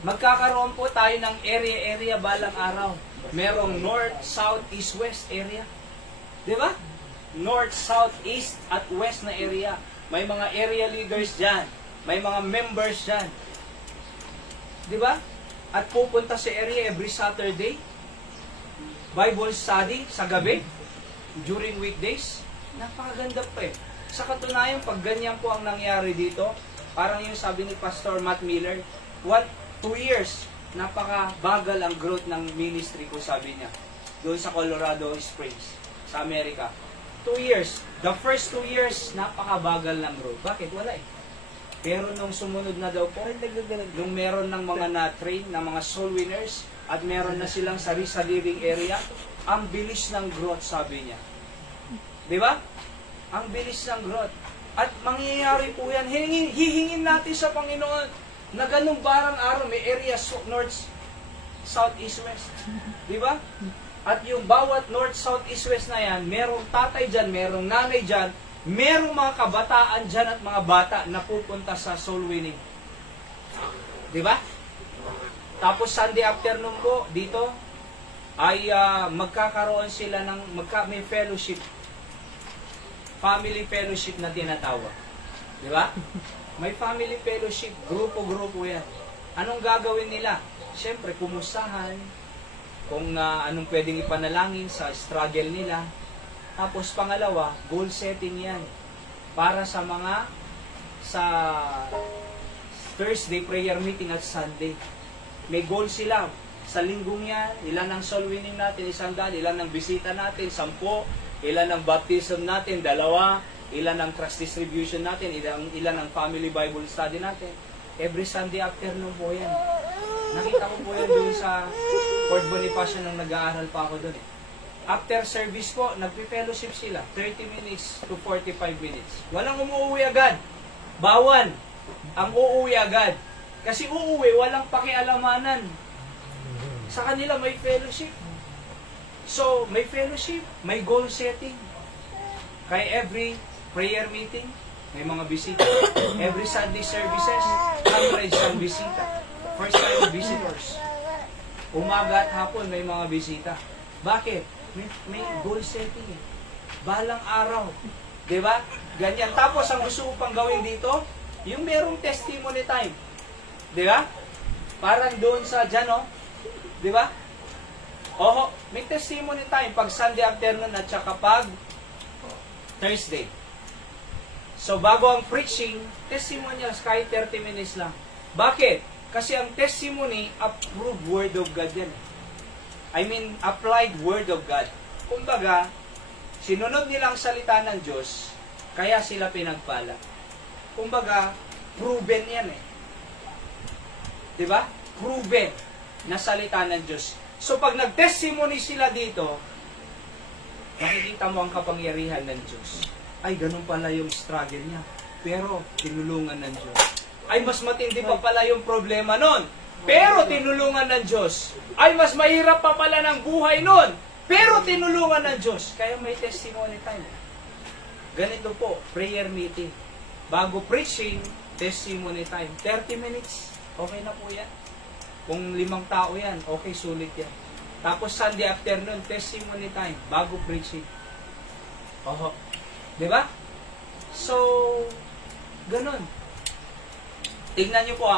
Magkakaroon po tayo ng area balang araw. Merong north, south, east, west area. Di ba? North, south, east, at west na area. May mga area leaders dyan. May mga members dyan. Di ba? At pupunta sa area every Saturday. Bible study sa gabi. During weekdays. Napakaganda pa eh. Sa katunayan, pag ganyan po ang nangyari dito, parang yung sabi ni Pastor Matt Miller, 2 years, napakabagal ang growth ng ministry ko, sabi niya. Doon sa Colorado Springs, sa Amerika. 2 years. The first 2 years, napakabagal ng growth. Bakit? Wala eh. Pero nung sumunod na daw po, nung meron ng mga na-train, ng mga soul winners, at meron na silang sarili-sariling area, ang bilis ng growth, sabi niya. Di ba? Ang bilis ng growth. At mangyayari po yan. Hihingin natin sa Panginoon na ganung barang araw, may area north, south, east, west. Di ba? At yung bawat north, south, east, west na yan, merong tatay dyan, merong nanay dyan, merong mga kabataan dyan at mga bata na pupunta sa soul winning. Di ba? Tapos Sunday afternoon po, dito, ay magkakaroon sila ng, may fellowship. Family fellowship na tinatawag. Di ba? May family fellowship, grupo-grupo yan. Anong gagawin nila? Siyempre, kumustahan, kung anong pwedeng ipanalangin sa struggle nila. Tapos pangalawa, goal setting yan. Para sa mga sa Thursday prayer meeting at Sunday. May goal sila. Sa linggong yan, ilan ang soul winning natin, 100, ilan ang bisita natin, 10, ilan ang baptism natin, 2, ilan ang trust distribution natin, ilan ang family Bible study natin. Every Sunday afternoon po yan. Nakita ko po yan doon sa Fort Bonifacio nung nag-aaral pa ako doon eh. After service po, nagpe-fellowship sila. 30 minutes to 45 minutes. Walang umuwi agad. Bawal ang uuwi agad. Kasi uuwi, walang pakialamanan. Sa kanila may fellowship. So, may fellowship, may goal setting. Kaya every prayer meeting, may mga bisita. Every Sunday services, hundreds ang bisita. First time visitors. Umaga at hapon, may mga bisita. Bakit? May goal setting eh. Balang araw. Diba? Ganyan. Tapos, ang gusto ko pang gawin dito, yung merong testimony time. Diba? Parang doon sa dyan, oh. Diba? Oho, may testimony time pag Sunday afternoon at saka pag Thursday. So, bago ang preaching, testimonials kahit 30 minutes lang. Bakit? Kasi ang testimony, approved word of God yan. I mean, applied word of God. Kumbaga, sinunod nilang salita ng Diyos, kaya sila pinagpala. Kumbaga, proven yan eh. Diba? Proven na salita ng Diyos. So, pag nag-testimony sila dito, makikita mo ang kapangyarihan ng Diyos. Ay, ganun pala yung struggle niya. Pero, tinulungan ng Diyos. Ay, mas matindi pa pala yung problema nun. Pero, tinulungan ng Diyos. Ay, mas mahirap pa pala ng buhay nun. Pero, tinulungan ng Diyos. Kaya may testimony time. Ganito po, prayer meeting. Bago preaching, testimony time. 30 minutes. Okay na po yan. Kung 5 tao yan, okay, sulit yan. Tapos Sunday afternoon, testimony time, bago preaching. Oho. Diba? So, ganun. Tignan nyo po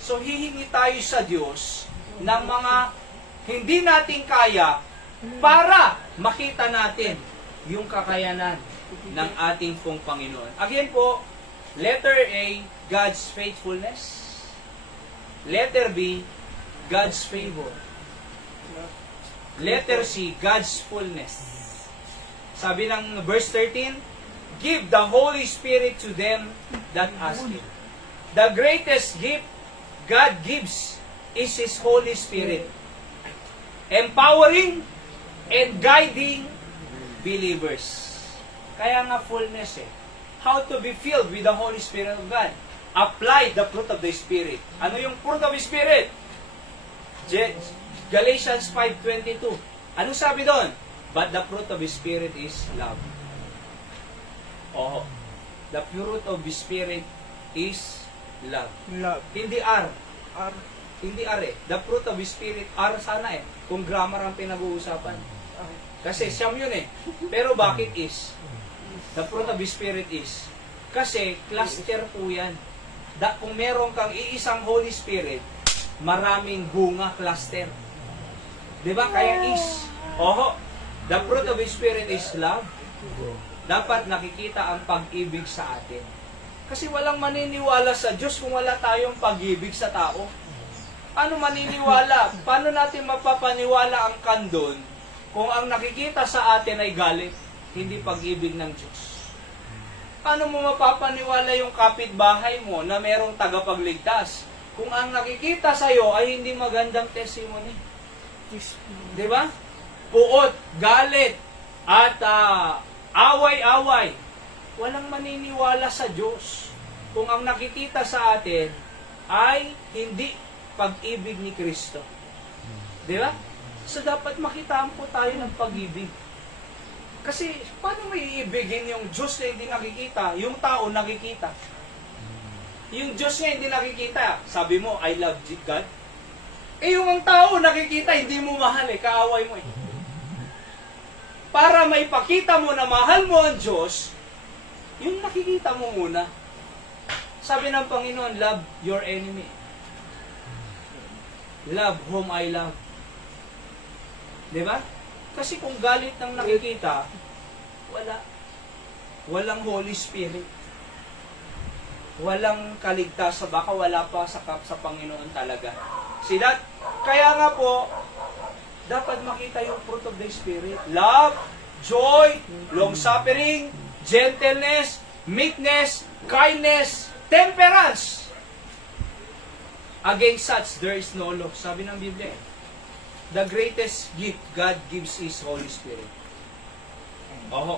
So, hihingi tayo sa Diyos ng mga hindi natin kaya para makita natin yung kakayanan ng ating pong Panginoon. Again po, letter A, God's faithfulness. Letter B, God's favor. Letter C, God's fullness. Sabi ng verse 13, give the Holy Spirit to them that ask Him. The greatest gift God gives is His Holy Spirit. Empowering and guiding believers. Kaya nga fullness eh. How to be filled with the Holy Spirit of God. Apply the fruit of the Spirit. Ano yung fruit of the Spirit? Galatians 5:22. Anong sabi doon? But the fruit of the Spirit is love. Oh, the fruit of the Spirit is love. Love. Hindi R. R. Hindi are. The fruit of the Spirit, are sana eh. Kung grammar ang pinag-uusapan. Kasi siyam yun eh. Pero bakit is? The fruit of the Spirit is. Kasi cluster po yan. Kung meron kang iisang Holy Spirit, maraming bunga cluster. Diba? Kaya is. Oho. The fruit of the Spirit is love. Dapat nakikita ang pag-ibig sa atin. Kasi walang maniniwala sa Diyos kung wala tayong pag-ibig sa tao. Ano maniniwala? Paano natin mapapaniwala ang kandon kung ang nakikita sa atin ay galit, hindi pag-ibig ng Diyos? Paano mo mapapaniwala yung kapitbahay mo na merong tagapagligtas kung ang nakikita sa iyo ay hindi magandang testimony? Di ba? Puot, galit, at away-away. Walang maniniwala sa Diyos kung ang nakikita sa atin ay hindi pag-ibig ni Kristo. Di ba? So dapat makitaan po tayo ng pag-ibig. Kasi paano may iibigin yung Diyos na hindi nakikita, yung tao nakikita? Yung Diyos nga hindi nakikita, sabi mo, I love God. Eh yung ang tao nakikita, hindi mo mahal eh, kaaway mo eh. Para maipakita mo na mahal mo ang Diyos, yung nakikita mo muna. Sabi ng Panginoon, love your enemy. Love whom I love. Diba? Kasi kung galit ng nakikita, wala. Walang Holy Spirit. Walang kaligtasan. Baka wala pa sa Panginoon talaga. See that? Kaya nga po, dapat makita yung fruit of the Spirit. Love, joy, long-suffering, gentleness, meekness, kindness, temperance. Against such, there is no law. Sabi ng Biblia, the greatest gift God gives is Holy Spirit.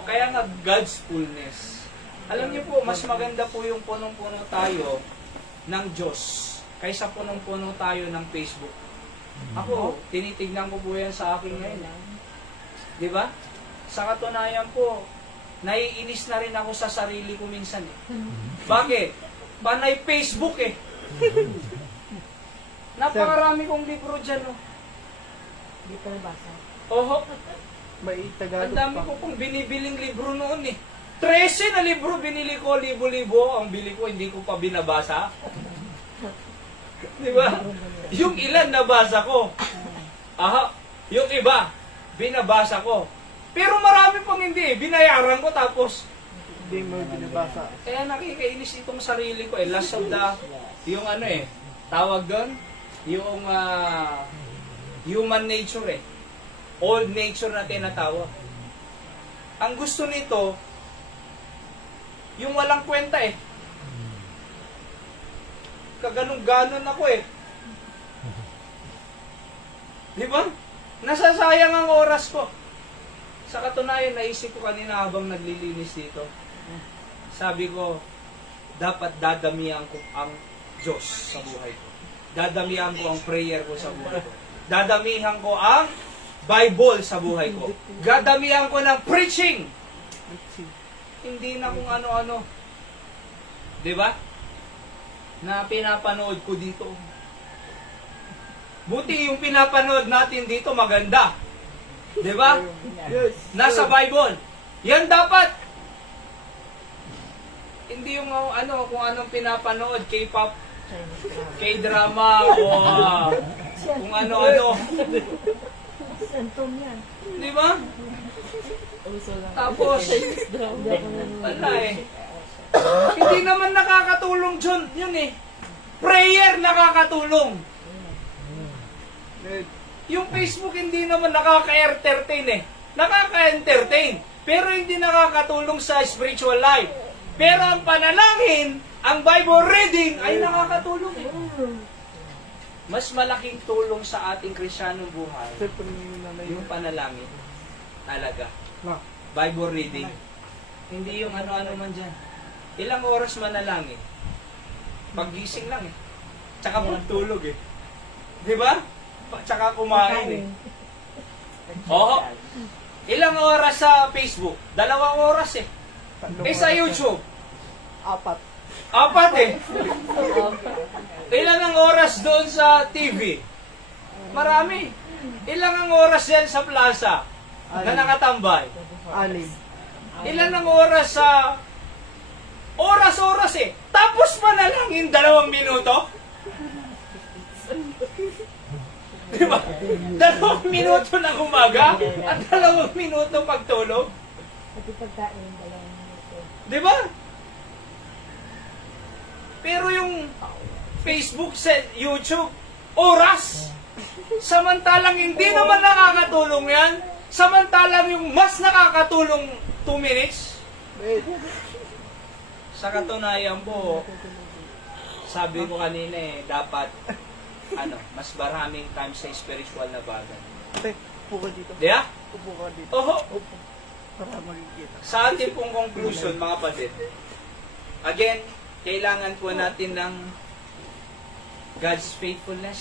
Kaya nga God's fullness. Alam niyo po, mas maganda po yung punong-puno tayo ng Diyos kaysa punong-puno tayo ng Facebook. Ako, tinitignan ko po yan sa akin ngayon. Di ba? Sa katunayan po, naiinis na rin ako sa sarili ko minsan eh. Bakit? Panay Facebook eh. Napakarami kong libro dyan oh. Hindi pa nabasa. Oho, May ang Tagalog dami pa. ko pong binibiling libro noon eh. 13 na libro binili ko, libo-libo. Ang bili ko, hindi ko pa binabasa. Di ba? Yung ilan nabasa ko. Yung iba, binabasa ko. Pero marami pang hindi eh. Binayaran ko tapos Hindi mo binabasa. kaya nakikainis itong sarili ko eh. Last of the, yung ano eh, tawag doon, yung human nature eh. Old nature na tinatawag. Ang gusto nito, yung walang kwenta eh. Kaganong-ganon ako eh. Di ba? Nasasayang ang oras ko. Sa katunayan, naisip ko kanina habang naglilinis dito. Sabi ko, dapat dadamihan ko ang Diyos sa buhay ko. Dadamihan ko ang prayer ko sa buhay ko. Dadamihan ko ang Bible sa buhay ko. Dadamihan ko ng preaching. Hindi na kung ano-ano. Di ba? Na pinapanood ko dito. Buti yung pinapanood natin dito maganda. Di ba? Yes. Nasa Bible. Yan dapat. Hindi yung kung anong pinapanood, K-pop, K-drama, o kung ano-ano. Santom yan. Di ba? Tapos, wala eh. Hindi naman nakakatulong yun eh. Prayer nakakatulong. Yung Facebook hindi naman nakaka-entertain eh. Nakaka-entertain. Pero hindi nakakatulong sa spiritual life. Pero ang panalangin, ang Bible reading ay nakakatulong eh. Mas malaking tulong sa ating Krisyanong buhay Siyempre yung nanay yung panalangin. Talaga. Na. Bible reading. Hindi yung ano-ano man dyan. Ilang oras manalangin? Paggising lang eh. Tsaka pagtulog eh. Di ba? Tsaka kumain eh. Oo. Ilang oras sa Facebook? 2 oras eh. Tatlong Eh sa oras na. YouTube? 4. Apat eh. Ilan ang oras doon sa TV? Marami. Ilan ang oras yan sa plaza na nakatambay? 6. Ilan ang oras sa... Oras-oras eh. Tapos manalangin 2 minuto? Diba? 2 minuto ng umaga at 2 minuto pagtulog? Pati pagkain, dalawang minuto. Diba? Pero yung Facebook, YouTube, oras. Samantalang hindi naman nakakatulong yan. Samantalang yung mas nakakatulong 2 minutes. Sa katunayan po, sabi ko kanina eh, dapat mas maraming time sa spiritual na bagay. Te, upo ka dito. Di ba? Upo ka dito. Oho. Upo. Para makikita. Sa ating pong conclusion, mga kapatid, again, kailangan po natin ng God's faithfulness,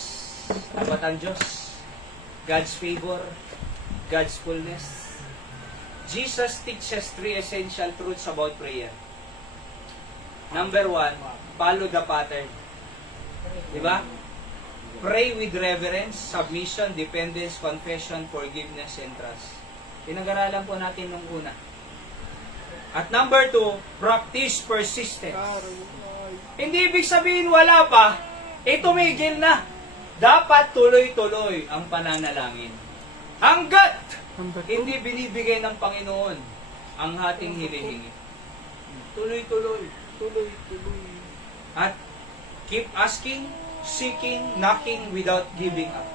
tapat ang Diyos, God's favor, God's fullness. Jesus teaches 3 essential truths about prayer. Number 1, follow the pattern. Diba? Pray with reverence, submission, dependence, confession, forgiveness, and trust. Pinag-aralan po natin nung una. At number 2, practice persistence. Hindi ibig sabihin wala pa, tumigil na. Dapat tuloy-tuloy ang pananalangin. Hanggat hindi binibigay ng Panginoon ang ating hinihingi. Tuloy-tuloy. Tuloy. At keep asking, seeking, knocking without giving up.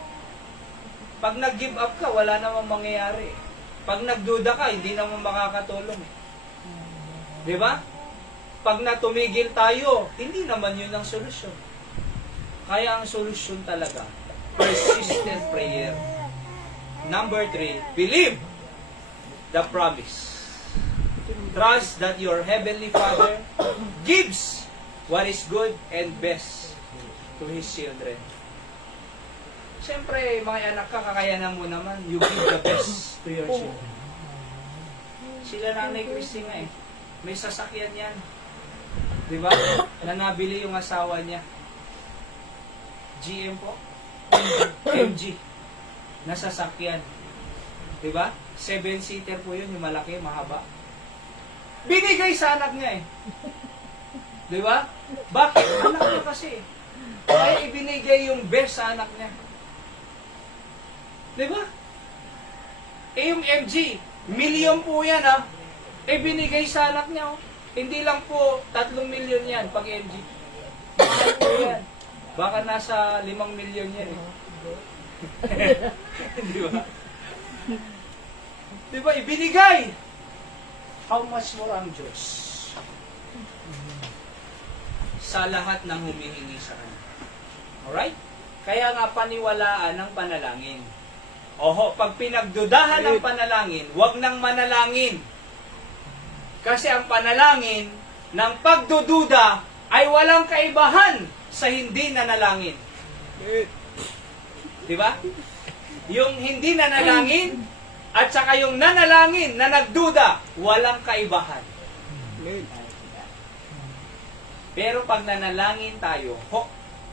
Pag nag-give up ka, wala namang mangyayari. Pag nagduda ka, hindi naman makakatulong. Di ba? Pag natumigil tayo, hindi naman yun ang solusyon. Kaya ang solusyon talaga, persistent prayer. Number 3, believe the promise. Trust that your Heavenly Father gives what is good and best to His children. Siyempre, mga anak ka, kakayanan mo naman, you give the best to your children. Sila Nanay Christy nga eh. May sasakyan yan. Di ba? Na nabili yung asawa niya. GM po? MG. Na sasakyan. Di ba? 7-seater po yun, yung malaki, mahaba. Binigay sa anak niya eh. Di ba? Bakit? Anak niya kasi. Kaya ibinigay yung best sa anak niya. Di ba? Yung MG, milyon po yan ha. Binigay sa anak niya oh. Hindi lang po 3 milyon yan pag MG. Mahal po yan. Baka nasa 5 milyon yan eh. Di ba? Di ba? Ibinigay. How much more ang Diyos sa lahat ng humihingi sa Kanya. Alright? Kaya nga paniwalaan ng panalangin. Oho, pag pinagdudahan ng panalangin, huwag nang manalangin. Kasi ang panalangin ng pagdududa ay walang kaibahan sa hindi nanalangin. Di ba? Yung hindi nanalangin at saka yung nanalangin na nagduda, walang kaibahan. Pero pag nanalangin tayo,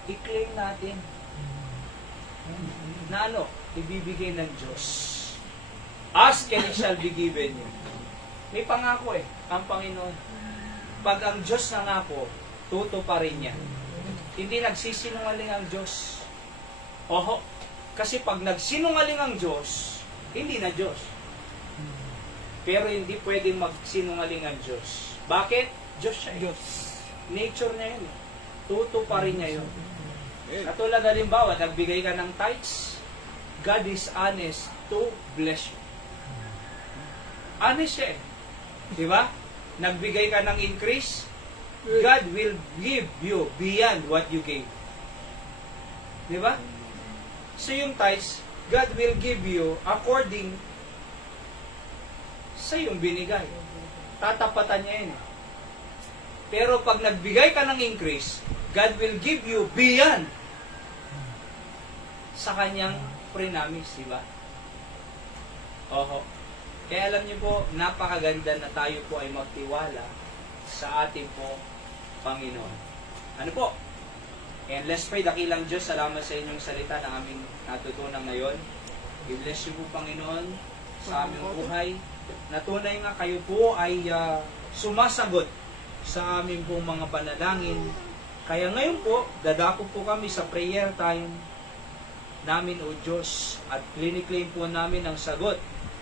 i-claim natin na ibibigay ng Diyos. Ask and it shall be given you. May pangako ang Panginoon. Pag ang Diyos nangako, tutuparin niya. Hindi nagsisinungaling ang Diyos. Oho, kasi pag nagsinungaling ang Diyos, hindi na Diyos. Pero hindi pwedeng magsinungaling ang Diyos. Bakit? Diyos siya. Diyos. Nature niya yun. Tutuparin niya yun. Katulad halimbawa, nagbigay ka ng tithes, God is honest to bless you. Honest siya eh. Di ba? Nagbigay ka ng increase, God will give you beyond what you gave. Di ba? So yung tithes, God will give you according sa yung binigay. Tatapatan niya yun. Pero pag nagbigay ka ng increase, God will give you beyond sa kanyang pre-promise, di ba? Oho. Kaya alam niyo po, napakaganda na tayo po ay magtiwala sa ating po Panginoon. Ano po? And let's pray. Dakilang Diyos, salamat sa inyong salita na aming natutunan ngayon. I-bless you po, Panginoon, sa aming buhay. Natunay nga kayo po ay sumasagot sa aming pong mga panalangin. Kaya ngayon po, dadako po kami sa prayer time namin, O Diyos, at clinic-claim po namin ang sagot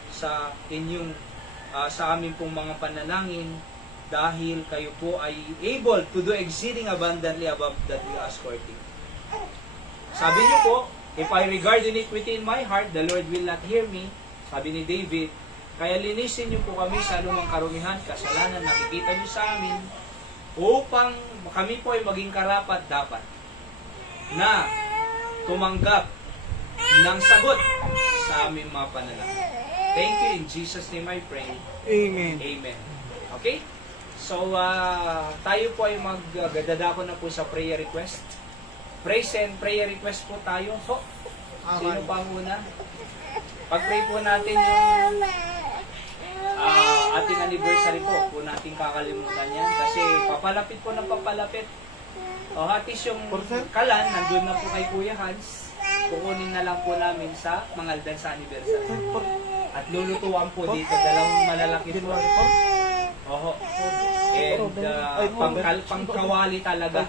sa inyong, sa aming pong mga panalangin, dahil kayo po ay able to do exceeding abundantly above that we ask or think. Sabi niyo po, if I regard iniquity in my heart, the Lord will not hear me. Sabi ni David, kaya linisin niyo po kami sa anumang karumihan, kasalanan, nakikita niyo sa amin, upang kami po ay maging karapat dapat na tumanggap ng sagot sa aming mga panalangin. Thank you. In Jesus' name I pray. Amen. Amen. Okay? So, tayo po ay magdadako na po sa prayer request. Praise and prayer request po tayo. So, sino pa muna? Pag-pray po natin yung ating anniversary po natin kakalimutan yan. Kasi papalapit po ng papalapit. O, hatis yung kalan, nandun na po kay Kuya Hans. Kukunin na lang po namin sa Mangaldan sa anniversary. At lulutuan po dito, dalawang malalaki po. Oho. And pangkawali talaga,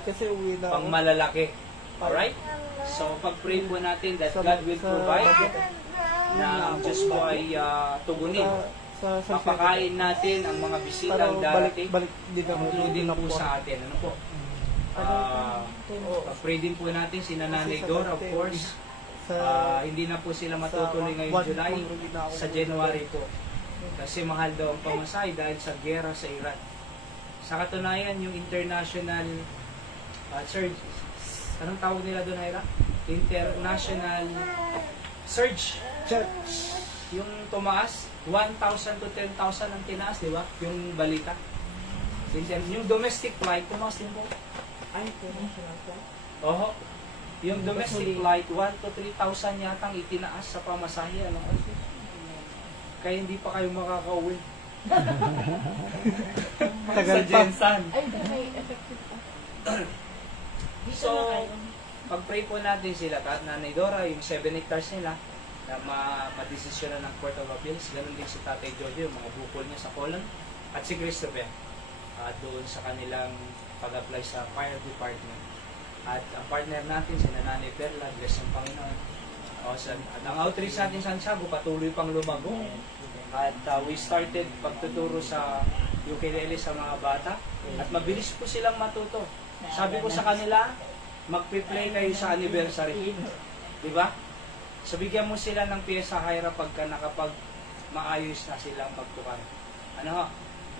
pang malalaki. Alright? So, pag-pray po natin that God will provide, na ang Diyos po ay tugunin. Papakain natin ang mga bisitang darating, including po sa atin. Ano po? Pag-pray din po natin si Nanay Dora, of course. Hindi na po sila matutuloy ngayong July, sa January po. Kasi mahal daw ang pamasahe dahil sa gera sa Iran. Sa katunayan, yung international surge, anong tawag nila doon, Ira? International surge. Yung tumaas, 1,000 to 10,000 ang tinaas, di ba? Yung balita. Yung domestic flight, tumaas din po. Oho. Yung domestic flight, 1 to 3,000 yata ang itinaas sa pamasahe. Ano? Kaya hindi pa kayo makakauwi. Tagal sa pa. Jensan. Ay, may effective pa. So, pag-pray po natin sila, kahit Nanay Dora, yung 7 hectares nila, na ma-desisyon na ng Court of Appeals, ganun din si Tatay Jojo, yung mga bukol niya sa Colon, at si Christopher, doon sa kanilang pag-apply sa Fire Department. At ang partner natin, si Nanay Perla, bless ng Panginoon. At ang outreach natin sa Santiago, patuloy pang lumago. At we started pagtuturo sa ukulele sa mga bata. At mabilis po silang matuto. Sabi ko sa kanila, magpi-play kayo sa anniversary. Diba? So bigyan mo sila ng pyesa Hyra pagka maayos na silang magtukan. Ano ho?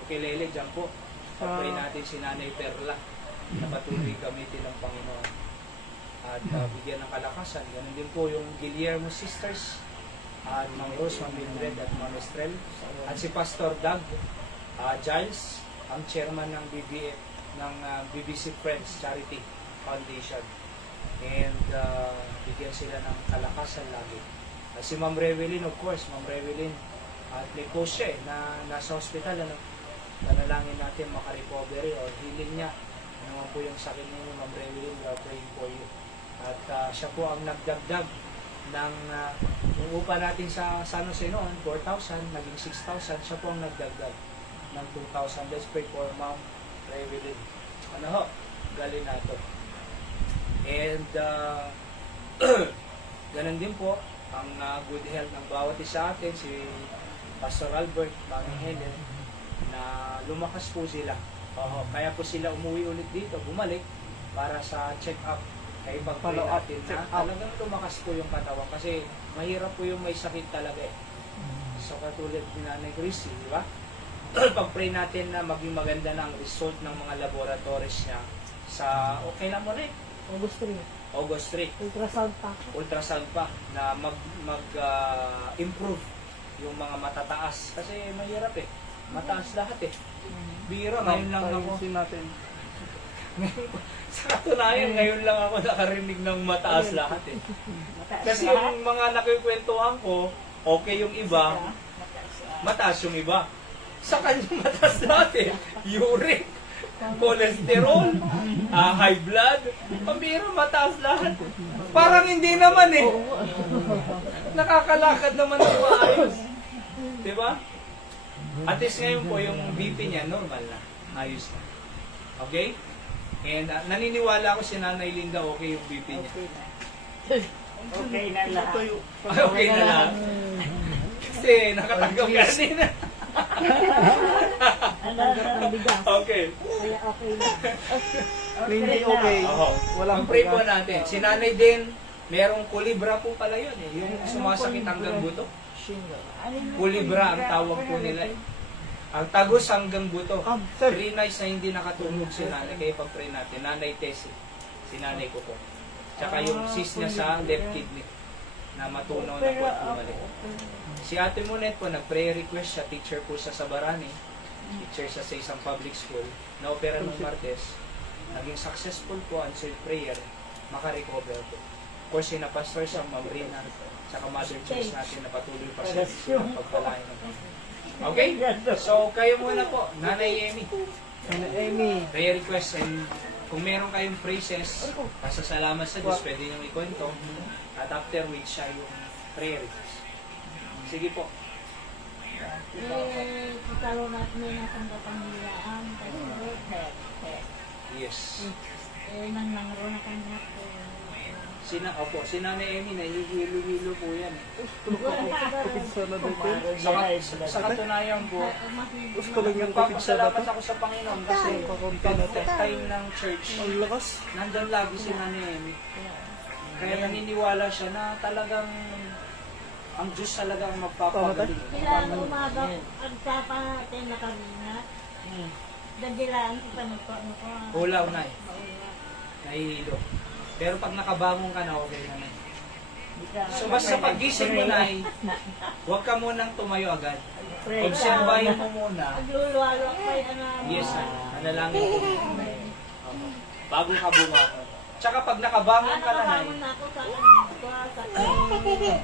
Ukulele, dyan po. Pag-pray natin si Nanay Perla na patuloy gamitin ng Panginoon. At bigyan ng kalakasan. Ganun din po yung Guillermo Sisters, at Mang Rose, Mang Mildred, at Mang Estrel. At si Pastor Doug Giles, ang chairman ng BBC Friends Charity Foundation. And bigyan sila ng kalakasan lagi. At si Ma'am Rewelyn, of course, Ma'am Rewelyn, at may post siya na nasa hospital. Nanalangin natin makarecovery or healing niya. Ano po yung sakit niya, Ma'am Rewelyn, we are praying for you. At siya po ang nagdagdag ng yung upa natin sa San Jose noon, 4,000, naging 6,000. Siya po ang nagdagdag ng 2,000. Let's pray for Ma'am Rewelyn. Ano ho? Galing na ito. And ganun din po ang good health ng bawat isa atin, si Pastor Albert, Mami Helen, na lumakas po sila. Kaya po sila umuwi ulit dito, bumalik para sa check-up. Kaya pag-pray natin na talagang lumakas po yung katawan kasi mahirap po yung may sakit talaga eh. So katulad ni Nanay Chrissy, di ba? Pag-pray natin na maging maganda na ang result ng mga laboratories niya sa, kailan mo rin? August 3. Ultrasound pa na mag-improve yung mga matataas. Kasi mahirap eh. Mataas lahat eh. Bira, ngayon lang ako. Sa katunayan, ngayon lang ako nakarinig ng mataas lahat eh. Kasi yung mga nakikwentuhan ko, okay yung iba, mataas yung iba. Sa kanya mataas lahat eh. Uric. cholesterol, high blood, pambira mataas lahat. Parang hindi naman eh. Nakakalakad naman ng maayos. Diba? At least ngayon po yung BP niya normal na. Ayos na. Okay? And naniniwala ko si Nanay Linda okay yung BP niya. Okay na lahat. Tayo. Ay, okay na lang. Kasi nakatanggap ka kanina. Ang bigas. Okay. Kaya okay na. Hindi okay. Oo. Walang Pag-pray po natin. Si Nanay din, merong kulibra po pala yun eh. Yung sumasakit hanggang buto. Kulibra ang tawag po nila eh. Ang tagos hanggang buto. Sir. 3 nights na hindi nakatulog si Nanay. Kaya pag-pray natin. Nanay Tessie. Si Nanay ko po. Tsaka yung cyst niya sa left kidney na matunaw na po at bumalik. Si Ate Monet po, nag-prayer request siya. Teacher po sa Sabarani. Teacher siya sa isang public school. Na-opera ng Martes. Naging successful po, answered prayer. Maka-recover po. Of course, sina Pastor sa Ma'am Rina, saka Mother Church natin na patuloy pa sa pagpalain ng Panginoon. Okay? So, kayo muna po, Nanay Amy. Ano, Amy? Prayer request and kung meron kayong praises, pasasalamat sa Diyos, pwede nyo ikwento. At after which siya yung prayer request. Sige po. Kakaroon natin may natanggapang nilaan. Yes. Nanangro na kanya. Opo, si Nanay Amy, nahihilo-hilo po yan. Kapitsa na dito. Sa katunayan po, Gusto lang yung kapitsa na nagpapasalamat to. ako sa Panginoon kasi Kakunti na to. time ng church, Ang lakas. nandyan lagi si Nanay Amy. Kaya naniniwala siya na talagang ang Diyos talaga ang magpapagaling. Kailangan umaga, ang sapa natin na kanina. Dagilaan ko pa nito. Ulaw na eh, nahihilo. Pero pag nakabangon ka na, okay na na. So basta paggising mo na huwag ka munang tumayo agad. Obserbahin mo muna. Nagluluwalo ako kay ano. Yes, nanalangin mo muna. Bago ka bumangon. Tsaka pag nakabangon ka na, Nakabangon na ako sa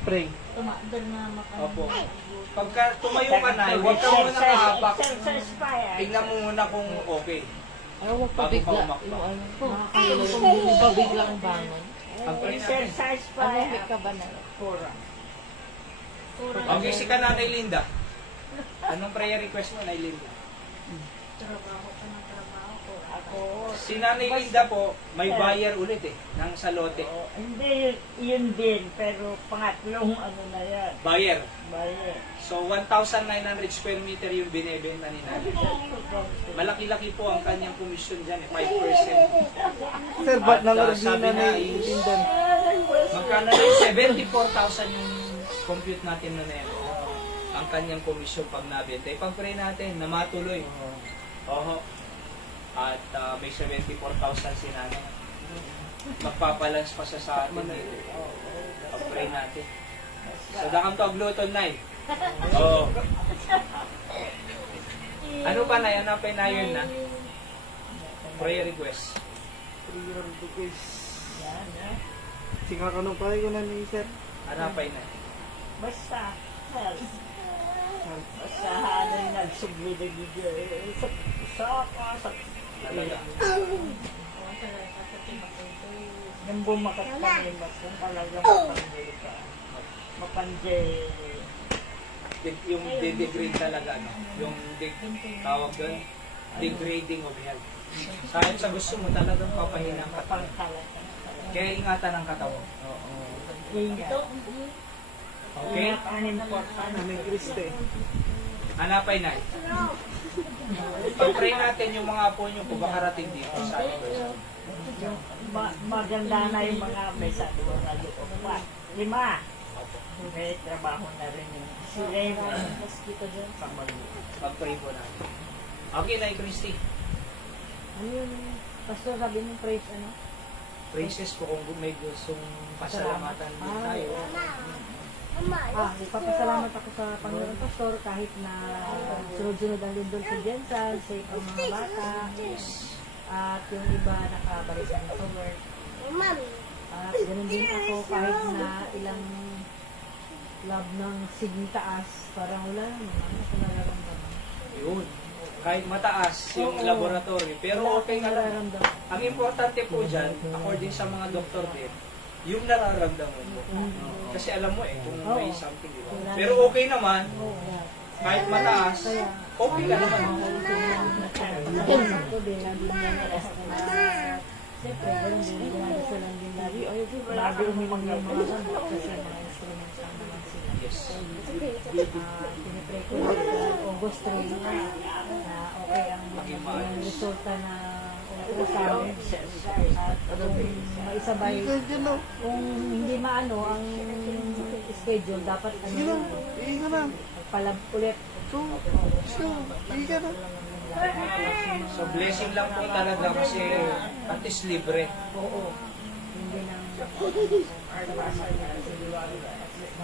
Pray. tumader na makain. Opo. Pagka tumayo ka na, huwag ka muna kahapak. Exercise pa yan. Tingnan mo muna kung okay. Ay, huwag Bago ka pabigla. umakba. Yung ano, yung pabigla ang bangon. Pag-pray natin. Exercise pa Ano, yan. may ka ba na? Pura. Okay, si ka Nanay Linda. Anong prayer request mo, Nanay Linda? Trabaho ka ng trabaho ko. Ako. Si Nanay Linda po, may buyer ulit eh, ng sa lote. Hindi, yun din. Pero pangatlong ano na yan. Buyer. Bayan. So, 1,900 square meter yung binebenta ni Nanay. Malaki-laki po ang kanyang komisyon dyan eh, 5%. Sir, ba't At, nangarap sabi na na is- Lindan? Magkano na yung 74,000 yung compute natin na yan. Ang kanyang komisyon pag nabenta. Ipag-pray natin na matuloy. Oho. At may 74,000 si Nanay. Magpapalans pa siya sa atin dito. Pag-pray natin. So, dakam to agluton na eh. Oo. Ano pa na yan? Ano pa na yun na? Prayer request. Prayer request. Sige ka nung pare ko na ni Sir. Ano pa na? Basta, health. Basta ano yung nagsubli na video. Sa Talaga. Nang bumakat ka rin, kung talagang mapanjay ka. Mapanjay. Yung degrade talaga, no? Yung tawag doon, degrading of health. Sa gusto mo talagang papahina ang katawan. Pangkalat. Kaya ingatan ang katawan. Ito, Okay? Aming Kriste. Hanapay na. Pag-pray natin yung mga apo nyo kung makarating dito sa anniversary. maganda na yung mga may sabi ko na loob. 5. May trabaho na rin yung sila yung Pag-pray po natin. Okay na, Christy. Ano yung pastor sabi ng praise, ano? Praises po kung may gustong pasalamatan din tayo. Ipapasalamat ako sa Panginoon Pastor kahit na sunod-sunod ang lindol sa Jensan, safe ang mga bata, at yung iba nakabalik sa work. At ganun din ako kahit na ilang lab ng signi taas, parang wala naman, ano ko nararamdaman. Yun. kahit mataas yung laboratory, pero okay na lang. Nararamdaman. Ang importante po dyan, according sa mga doktor din, yung nararamdaman mo. Kasi alam mo kung may something, di ba? Pero okay naman, kahit mataas, okay ka naman. Ako din, lagi niya na siyempre, ganun din, ginadasalan din lagi. Bago uminom yung mga gamot kasi mga instruments lang naman sila. Yes. Pinipray ko lang August 3 na okay ang yung resulta na ultrasound at kung maisabay kung hindi maano ang schedule dapat ano palab ulit. So blessing lang po talaga kasi at least libre. Oo. Hindi nang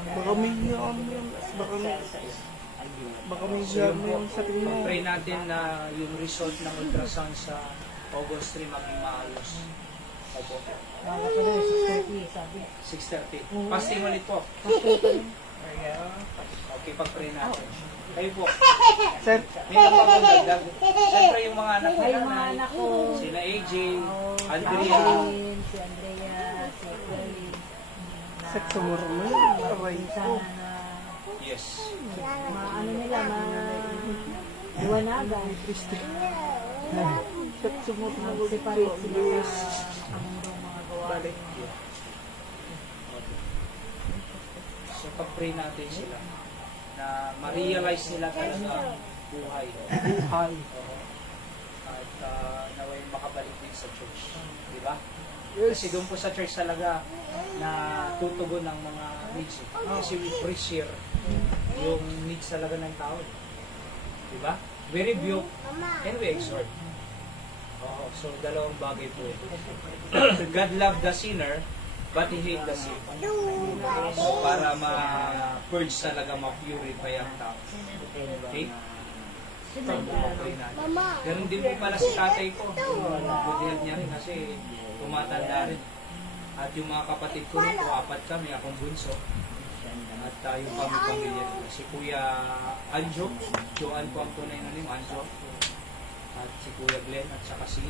Baka may hiyaan mo yun. Baka may hiyaan mo yung sarili mo. Pray natin na yung result ng ultrasound sa August 3 maging maayos. Opo. wala ko na 6:30 sabi. 6:30. Fasting ulit po. Okay, pag-pray natin. Kayo po. Sir, May napapagdagdag. Siyempre yung mga anak Ay, nila, yung mga anak ko. sila AJ, Si Andrea. Andrea, si Curly. sekso mo rin mo yun. Aray ko. Sana na Yes. ano nila, liwanagan. Sekso mo rin mo. Mag-separate sila sa mundong mga gawain. So pag-pray natin sila na ma-realize nila talaga ang buhay. Buhay. Oo. At naway makabalik din sa church. Di ba? Yes. Kasi doon po sa church talaga na tutugon ng mga needs. Kasi we appreciate yung needs talaga ng tao. Di ba? We rebuke and we exhort. Oo, so dalawang bagay po ito. God love the sinner, but He hate the sin. So para ma-purge talaga, ma-purify ang tao. Okay? Pag-pray natin. Ganun din po pala si tatay ko. Good health niya rin kasi tumatanda rin. At yung mga kapatid ko nito, 4 kami, akong bunso. At yung kami pamilya nila. Si Kuya Anjo, Joan po ang tunay na name, Anjo. At si Kuya Glenn, at saka si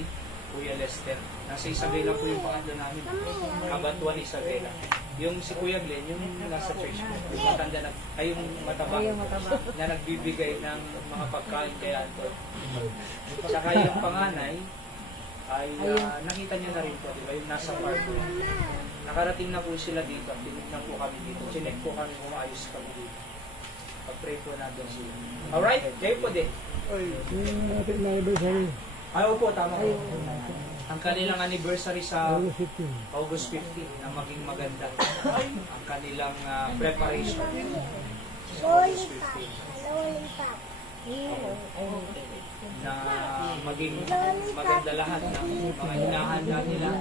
Kuya Lester. Nasa Isabela po yung pangatlo namin. Kabatuan Isabela. Yung si Kuya Glenn, yung nasa church ko. Yung matanda na, ay yung mataba. Ayaw mataba. Na nagbibigay ng mga pagkain kay Anton. Saka yung panganay, ay nakita niyo na rin po, di ba? Yung nasa parko. Nakarating na po sila dito. Tinignan po kami dito. Chinek po kami kung maayos kami dito. Pag-pray po natin sila. Alright? Kayo po din. Ayaw po, tama po. Ang kanilang anniversary sa August 15 na maging maganda. Ang kanilang preparation sa August 15. Na maging maganda lahat ng mga hinahanda nila,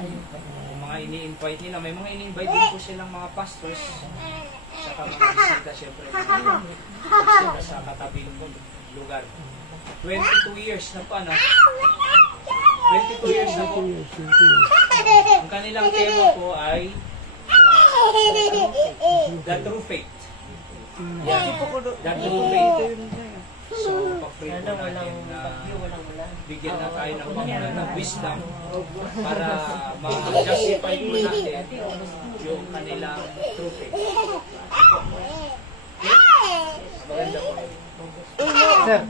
yung mga ini-invite nila. May mga ini-invite din po silang mga pastors, saka mga bisita syempre sa katabing lugar. 22 years na po, ano? 22 years na po. Ang kanilang tema po ay The True Faith. Yan. The True Faith. So, pag-pray po natin na bigyan na tayo ng mga wisdom para ma-justify po natin yung kanilang true faith. Okay? Maganda po. Sir,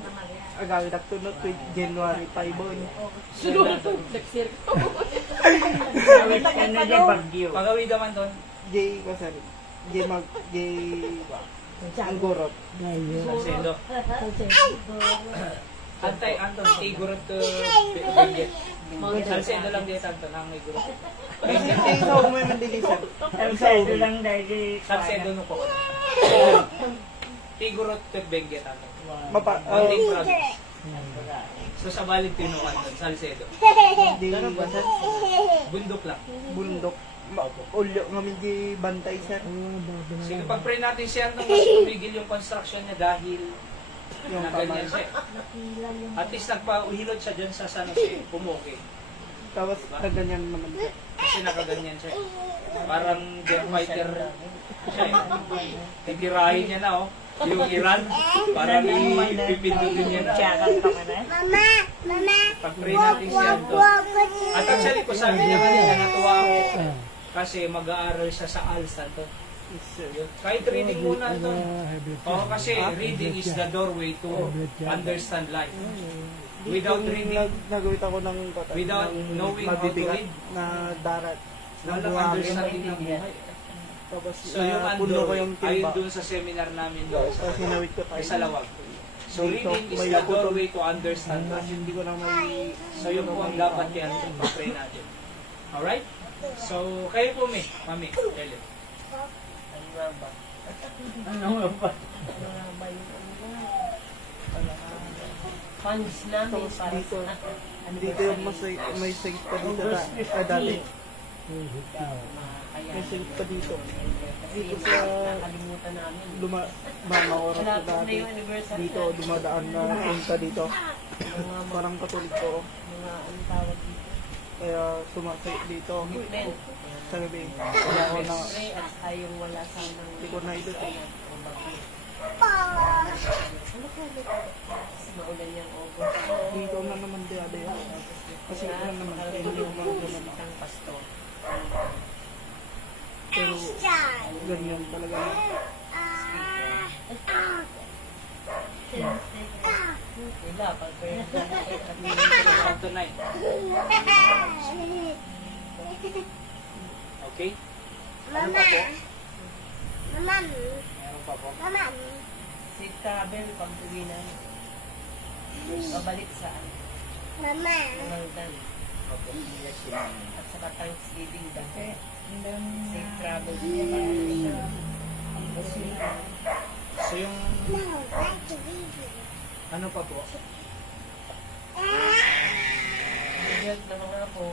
agawin na tunod to January 5 boy. Pagawid naman doon. J ko sir. J mag J ang gurot. Salcedo. Antay, Anton, igurot to Benguet. Salcedo lang dito, Anton, ang igurot. Benguet. Ikaw may mandili sir. Salcedo lang dahil Salcedo no po. Igurot to Benguet, Anton. Mountain province. So sa Valentino, Anton, Salcedo. Di ba sir? Bundok lang. Bundok. Ulyo nga medyo bantay sir. Sige, pag-pray natin siya, Anton, mas tumigil yung construction niya dahil Yung na ganyan pamay. siya. At least nagpahilot siya dyan sa San Jose, Pumoke. Tapos kaganyan naman sir. Kasi nakaganyan siya. Parang jet fighter siya. Titirahin niya na, oh. yung Iran. Parang ipipindutin niya na. Tiyakan pa ka na. Pag-pray natin siya doon. At actually, kung sabi niya kanina, natuwa ako. Kasi mag-aaral siya sa Alsa to. Kahit reading muna to. Oo, kasi reading is the doorway to understand life. Without reading, Nagawit ako ng without knowing how to mabibigat read, na darat. walang understanding ng buhay. Tapos So yung puno ko yung doorway, ayun timba. doon sa seminar namin doon sa, Tapos hinawit ko tayo. sa Lawag. So Dito, reading is may the putol. doorway to understand Tapos life. hindi ko na may... So yun po ang dapat yan pag-pray natin. Alright? So kayo po, Mami, Ellen. Ano nga ba? Funds namin Tapos para dito, sa dito yung may sakit pa dito dati. kaya May sakit pa dito. kasi Dito sa nakalimutan namin. mga oras na Malapit na dati. yung anniversary. Dito, dumadaan na punta dito. Parang katulig ko. Mga ano tawag dito. Kaya sumakit dito. Commitment. Sa gabi. Kaya ako na, Pray at tayong wala sanang hindi ko na ito. maulan yung August. Dito na naman diyada yan. Kasi ito na naman. Hindi ko naman Isang pastor. Pero ganyan talaga. Wala, pag prayer Chapter 9. Okay? Ano pa po? Meron pa po? si travel pag uwi na. Pabalik sa Maldan. At saka Thanksgiving dati. Safe travel din siya. So yung ano pa po? Bigyan na mga po.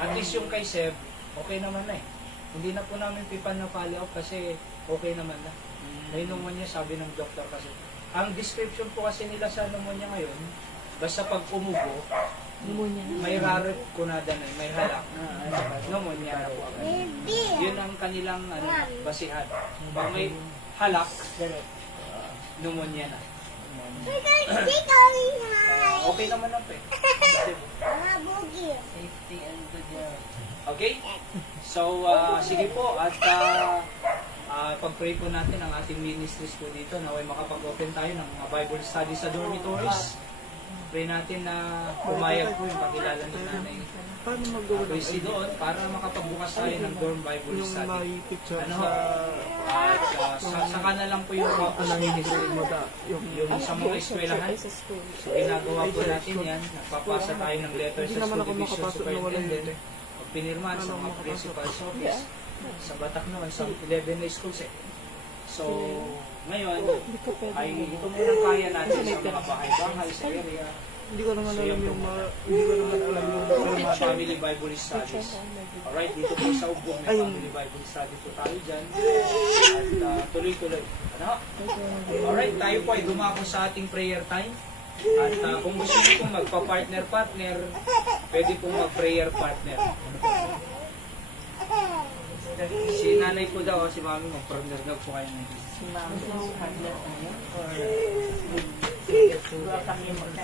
At least yung kay Seb, okay naman na eh. Hindi na po namin pipan na follow up kasi okay naman na. May pneumonia, sabi ng doktor kasi. Ang description po kasi nila sa pneumonia ngayon, basta pag umubo, may rarep kunada na, may halak. Pneumonia na po agad. Yun ang kanilang basihan. Pag may halak, pneumonia na. Okay naman na po eh. Safety and good health. Okay? So, sige po at pag-pray po natin ang ating ministries po dito na way makapag-open tayo ng mga Bible study sa dormitories. Pray natin na pumayag po yung pakilala ni Nanay Paano magawa ng Chrissy doon para makapagbukas tayo ng dorm Bible yung study. may picture Ano? sa Saka na lang po yung campus ministry. Yung sa mga eskwelahan. So, ginagawa po natin yan. Nagpapasa tayo ng letter Hindi sa naman school ako division makapasok na wala superintendent. yun. Pag pinirmahan sa mga principal's office. Sa Batak naman, sa 11 na schools eh. So, ngayon, ay ito muna kaya natin sa mga bahay-bahay, sa area. Hindi ko naman alam yung hindi ko naman alam yung Mga family Bible studies. Alright, dito po sa Ugong may Ayun. family Bible study po tayo dyan. At tuloy-tuloy. Ano? Alright, tayo po ay dumako sa ating prayer time. At kung gusto niyo pong magpa-partner-partner, pwede pong mag-prayer partner. Si nanay po daw, si mami mag-partner daw po kayo na. Si Ma'am, partner tayo? Or siguro kami